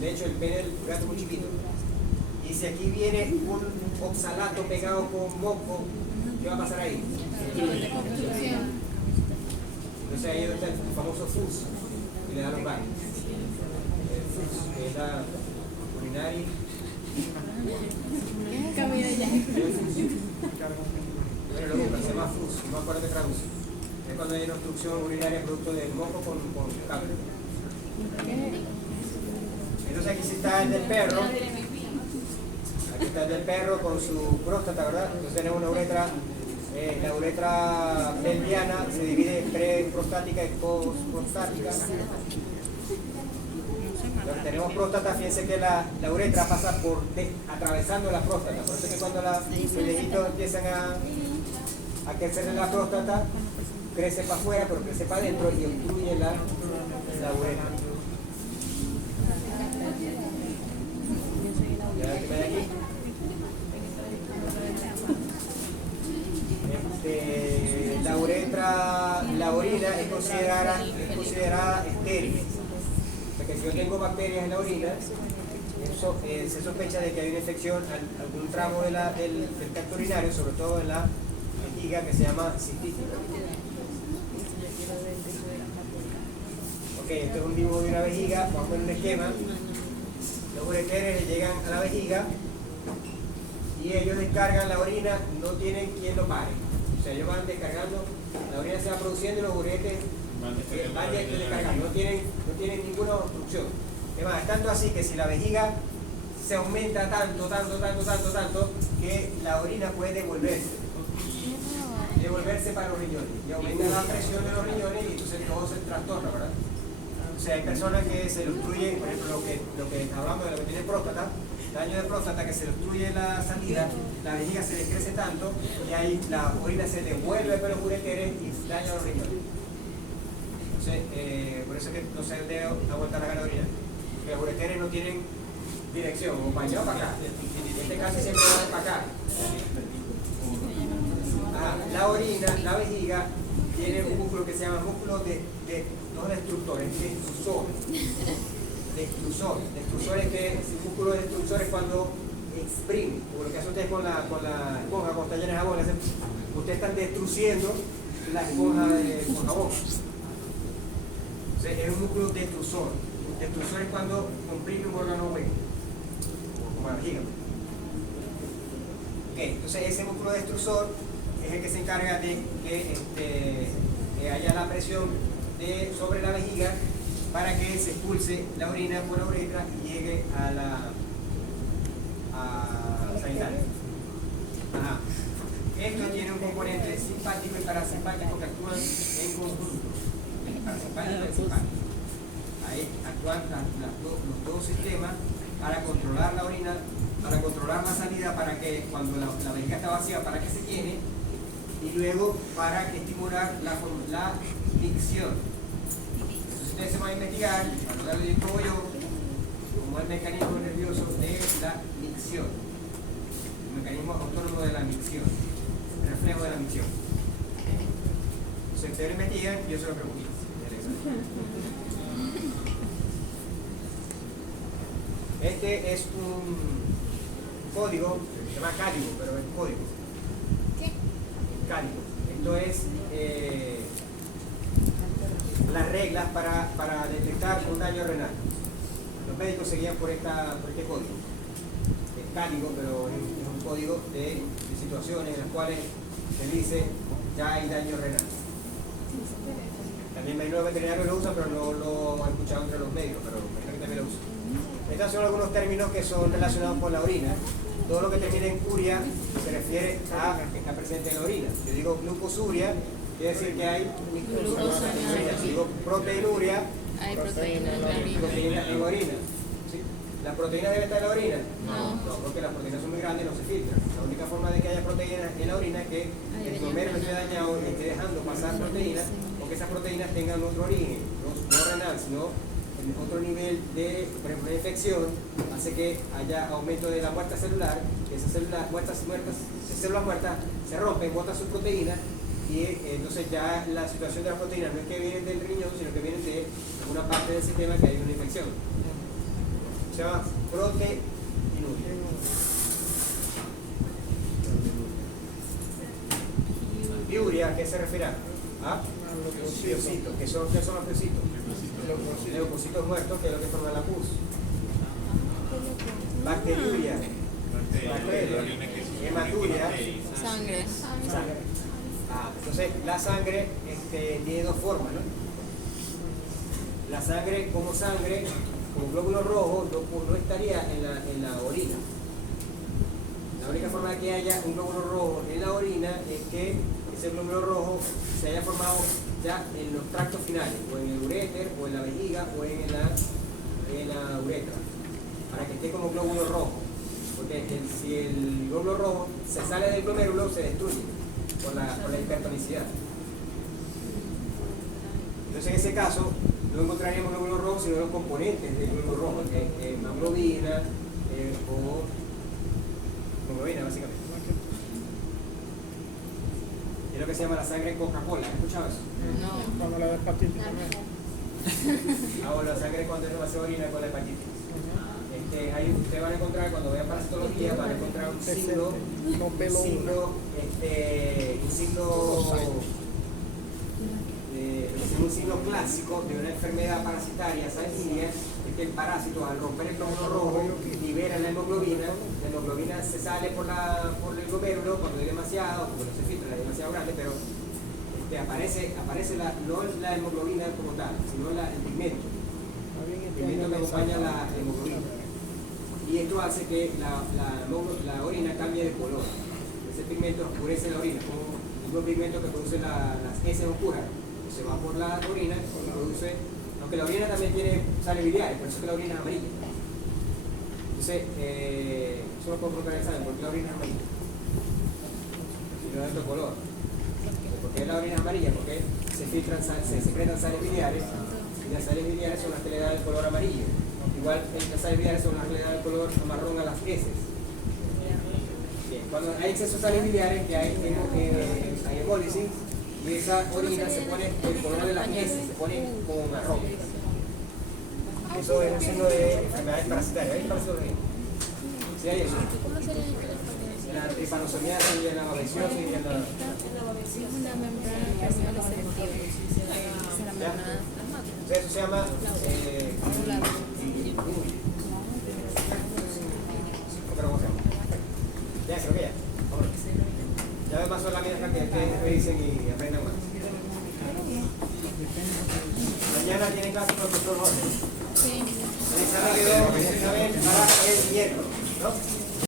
De hecho, el pene del gato es muy chiquito. Y si aquí viene un oxalato pegado con moco, ¿qué va a pasar ahí? Entonces ahí es donde está el famoso FUS, que le da los baños. El FUS, que es la urinaria. Bueno, lo busca, se llama FUS, no me acuerdo qué traduce. Es cuando hay una obstrucción urinaria producto del moco con cable. Entonces aquí está el del perro, aquí está el del perro con su próstata, ¿verdad? Entonces tenemos una uretra, la uretra pelviana se divide en preprostática y postprostática. Entonces tenemos próstata, fíjense que la uretra pasa atravesando la próstata, por eso es que cuando los pellejitos empiezan a crecer en la próstata, crece para afuera, pero crece para adentro y obstruye la uretra. La orina es considerada estéril. Porque si yo tengo bacterias en la orina, se sospecha de que hay una infección en algún tramo del tracto urinario, sobre todo en la vejiga, que se llama cistitis. Ok, esto es un dibujo de una vejiga, vamos a poner un esquema. Los ureteres llegan a la vejiga y ellos descargan la orina, no tienen quien lo pare. O sea, ellos van descargando, la orina se va produciendo y los uretes van descargando, no tienen ninguna obstrucción. Es más, es tanto así que si la vejiga se aumenta tanto, que la orina puede devolverse para los riñones. Y aumenta la presión de los riñones y entonces todo se trastorna, ¿verdad? O sea, hay personas que se le obstruye, por ejemplo, lo que hablamos de lo que tiene próstata, daño de próstata, que se le obstruye la salida, la vejiga se le crece tanto y ahí la orina se devuelve por los ureteres y daña los riñones. Entonces, por eso es que no se debe aguantar la orina. Porque los ureteres no tienen dirección, o para allá o para acá. En este caso siempre va para acá. La orina, la vejiga, tiene un músculo que se llama músculo no destructor, es destrusor. Destrusor es que el músculo destructor es cuando exprime, como lo que hace ustedes con la esponja, cuando está llena de jabón, ustedes están destruyendo la esponja con jabón. Entonces es un músculo destrusor. Destrusor es cuando comprime un órgano hueco, como la vejiga. Okay, entonces ese músculo destrusor es el que se encarga de que haya la presión sobre la vejiga para que se expulse la orina por la uretra y llegue a la sanitaria. Esto tiene un componente simpático y parasimpático que actúan en conjunto. Parasimpático y simpático. Ahí actúan los dos sistemas para controlar la orina, para controlar la salida, para que cuando la vejiga está vacía, para que se llene, y luego para estimular la micción. Ustedes se van a investigar, a lo largo de todo yo, como el mecanismo nervioso de la micción, el mecanismo autónomo de la micción, el reflejo de la micción. Si ustedes lo investigan, yo se lo pregunto. Este es un código, se llama cálido, pero es código. ¿Qué? Cálido. Esto es las reglas para detectar un daño renal. Los médicos seguían por este código. Es cálido, pero es un código de situaciones en las cuales se dice ya hay daño renal. También los veterinarios lo usan, pero no lo he escuchado entre los médicos, pero hay que también lo usan. Estos son algunos términos que son relacionados con la orina. Todo lo que termina en uria se refiere a que está presente en la orina. Si digo glucosuria, quiere decir que hay Glucosa en la orina. Si digo proteinuria, Hay proteína en la orina. proteína en orina. ¿Sí? ¿La proteína debe estar en la orina? No. Porque las proteínas son muy grandes y no se filtran. La única forma de que haya proteínas en la orina es que el glomérulo esté dañado y esté dejando pasar proteínas, o que esas proteínas tengan otro origen, no renal, sino otro nivel de, por ejemplo, una infección, hace que haya aumento de la muerte celular, que esas células muertas se rompen, botan sus proteínas, y entonces ya la situación de las proteínas no es que vienen del riñón, sino que vienen de alguna parte del sistema que hay una infección. Se llama proteinuria. Piuria, ¿a qué se refiere? A los piocitos. ¿Qué son los piocitos? Leucocitos muertos, que es lo que forma la pus. Bacteriuria. Bacteria. Hematuria. Sangre. Sangre. Entonces, la sangre tiene dos formas, ¿no? La sangre, como glóbulo rojo, no estaría en la orina. La única forma de que haya un glóbulo rojo en la orina es que ese glóbulo rojo se haya formado ya en los tractos finales, o en el uréter, o en la vejiga, o en la uretra, para que esté como glóbulo rojo. Porque si el glóbulo rojo se sale del glomérulo, se destruye por la hipertonicidad. Entonces, en ese caso, no encontraríamos glóbulos rojos, sino los componentes del glóbulo rojo, hemoglobina o hemoglobina, básicamente. Es lo que se llama la sangre Coca-Cola. ¿Has escuchado eso? No. Como la de hepatitis también. O la sangre cuando es demasiado orina con la hepatitis. Ahí ustedes van a encontrar, cuando vean parasitología, van a encontrar un signo clásico de una enfermedad parasitaria sanguínea, es que el parásito, al romper el glóbulo rojo, libera la hemoglobina se sale por el glomérulo cuando hay demasiado, cuando no se filtra, es demasiado grande, pero aparece no la hemoglobina como tal, sino el pigmento. El pigmento que acompaña la hemoglobina. Y esto hace que la orina cambie de color. Ese pigmento oscurece la orina, como el mismo pigmento que produce las heces oscuras. Se va por la orina y produce, aunque la orina también tiene sales biliares, por eso es que la orina es amarilla. Entonces, eso lo puedo preguntar en el examen, ¿por qué la orina es amarilla? Si no es de otro color. ¿Por qué la orina es amarilla? Porque se secretan sales biliares, y las sales biliares son las que le dan el color amarillo. Igual las sales biliares son las que le dan el color marrón a las heces. Bien, cuando hay exceso de sales biliares, que hay hemólisis, y esa orina se pone, el color de las heces se pone como marrón. Eso es un signo de enfermedades parasitarias. ¿Hay parasitología? ¿Sí hay eso? La tripanosomiasis y la babesiosis y la... Es una membrana plasmática selectiva. Es una membrana plasmática. Eso se llama... ¿Cómo se llama? Ya, creo que ya. Vámonos. Ya además son láminas para que ustedes revisen y aprendan más. Mañana tienen clase con el profesor Jorge. Sí. El examen quedó para el miércoles, ¿no?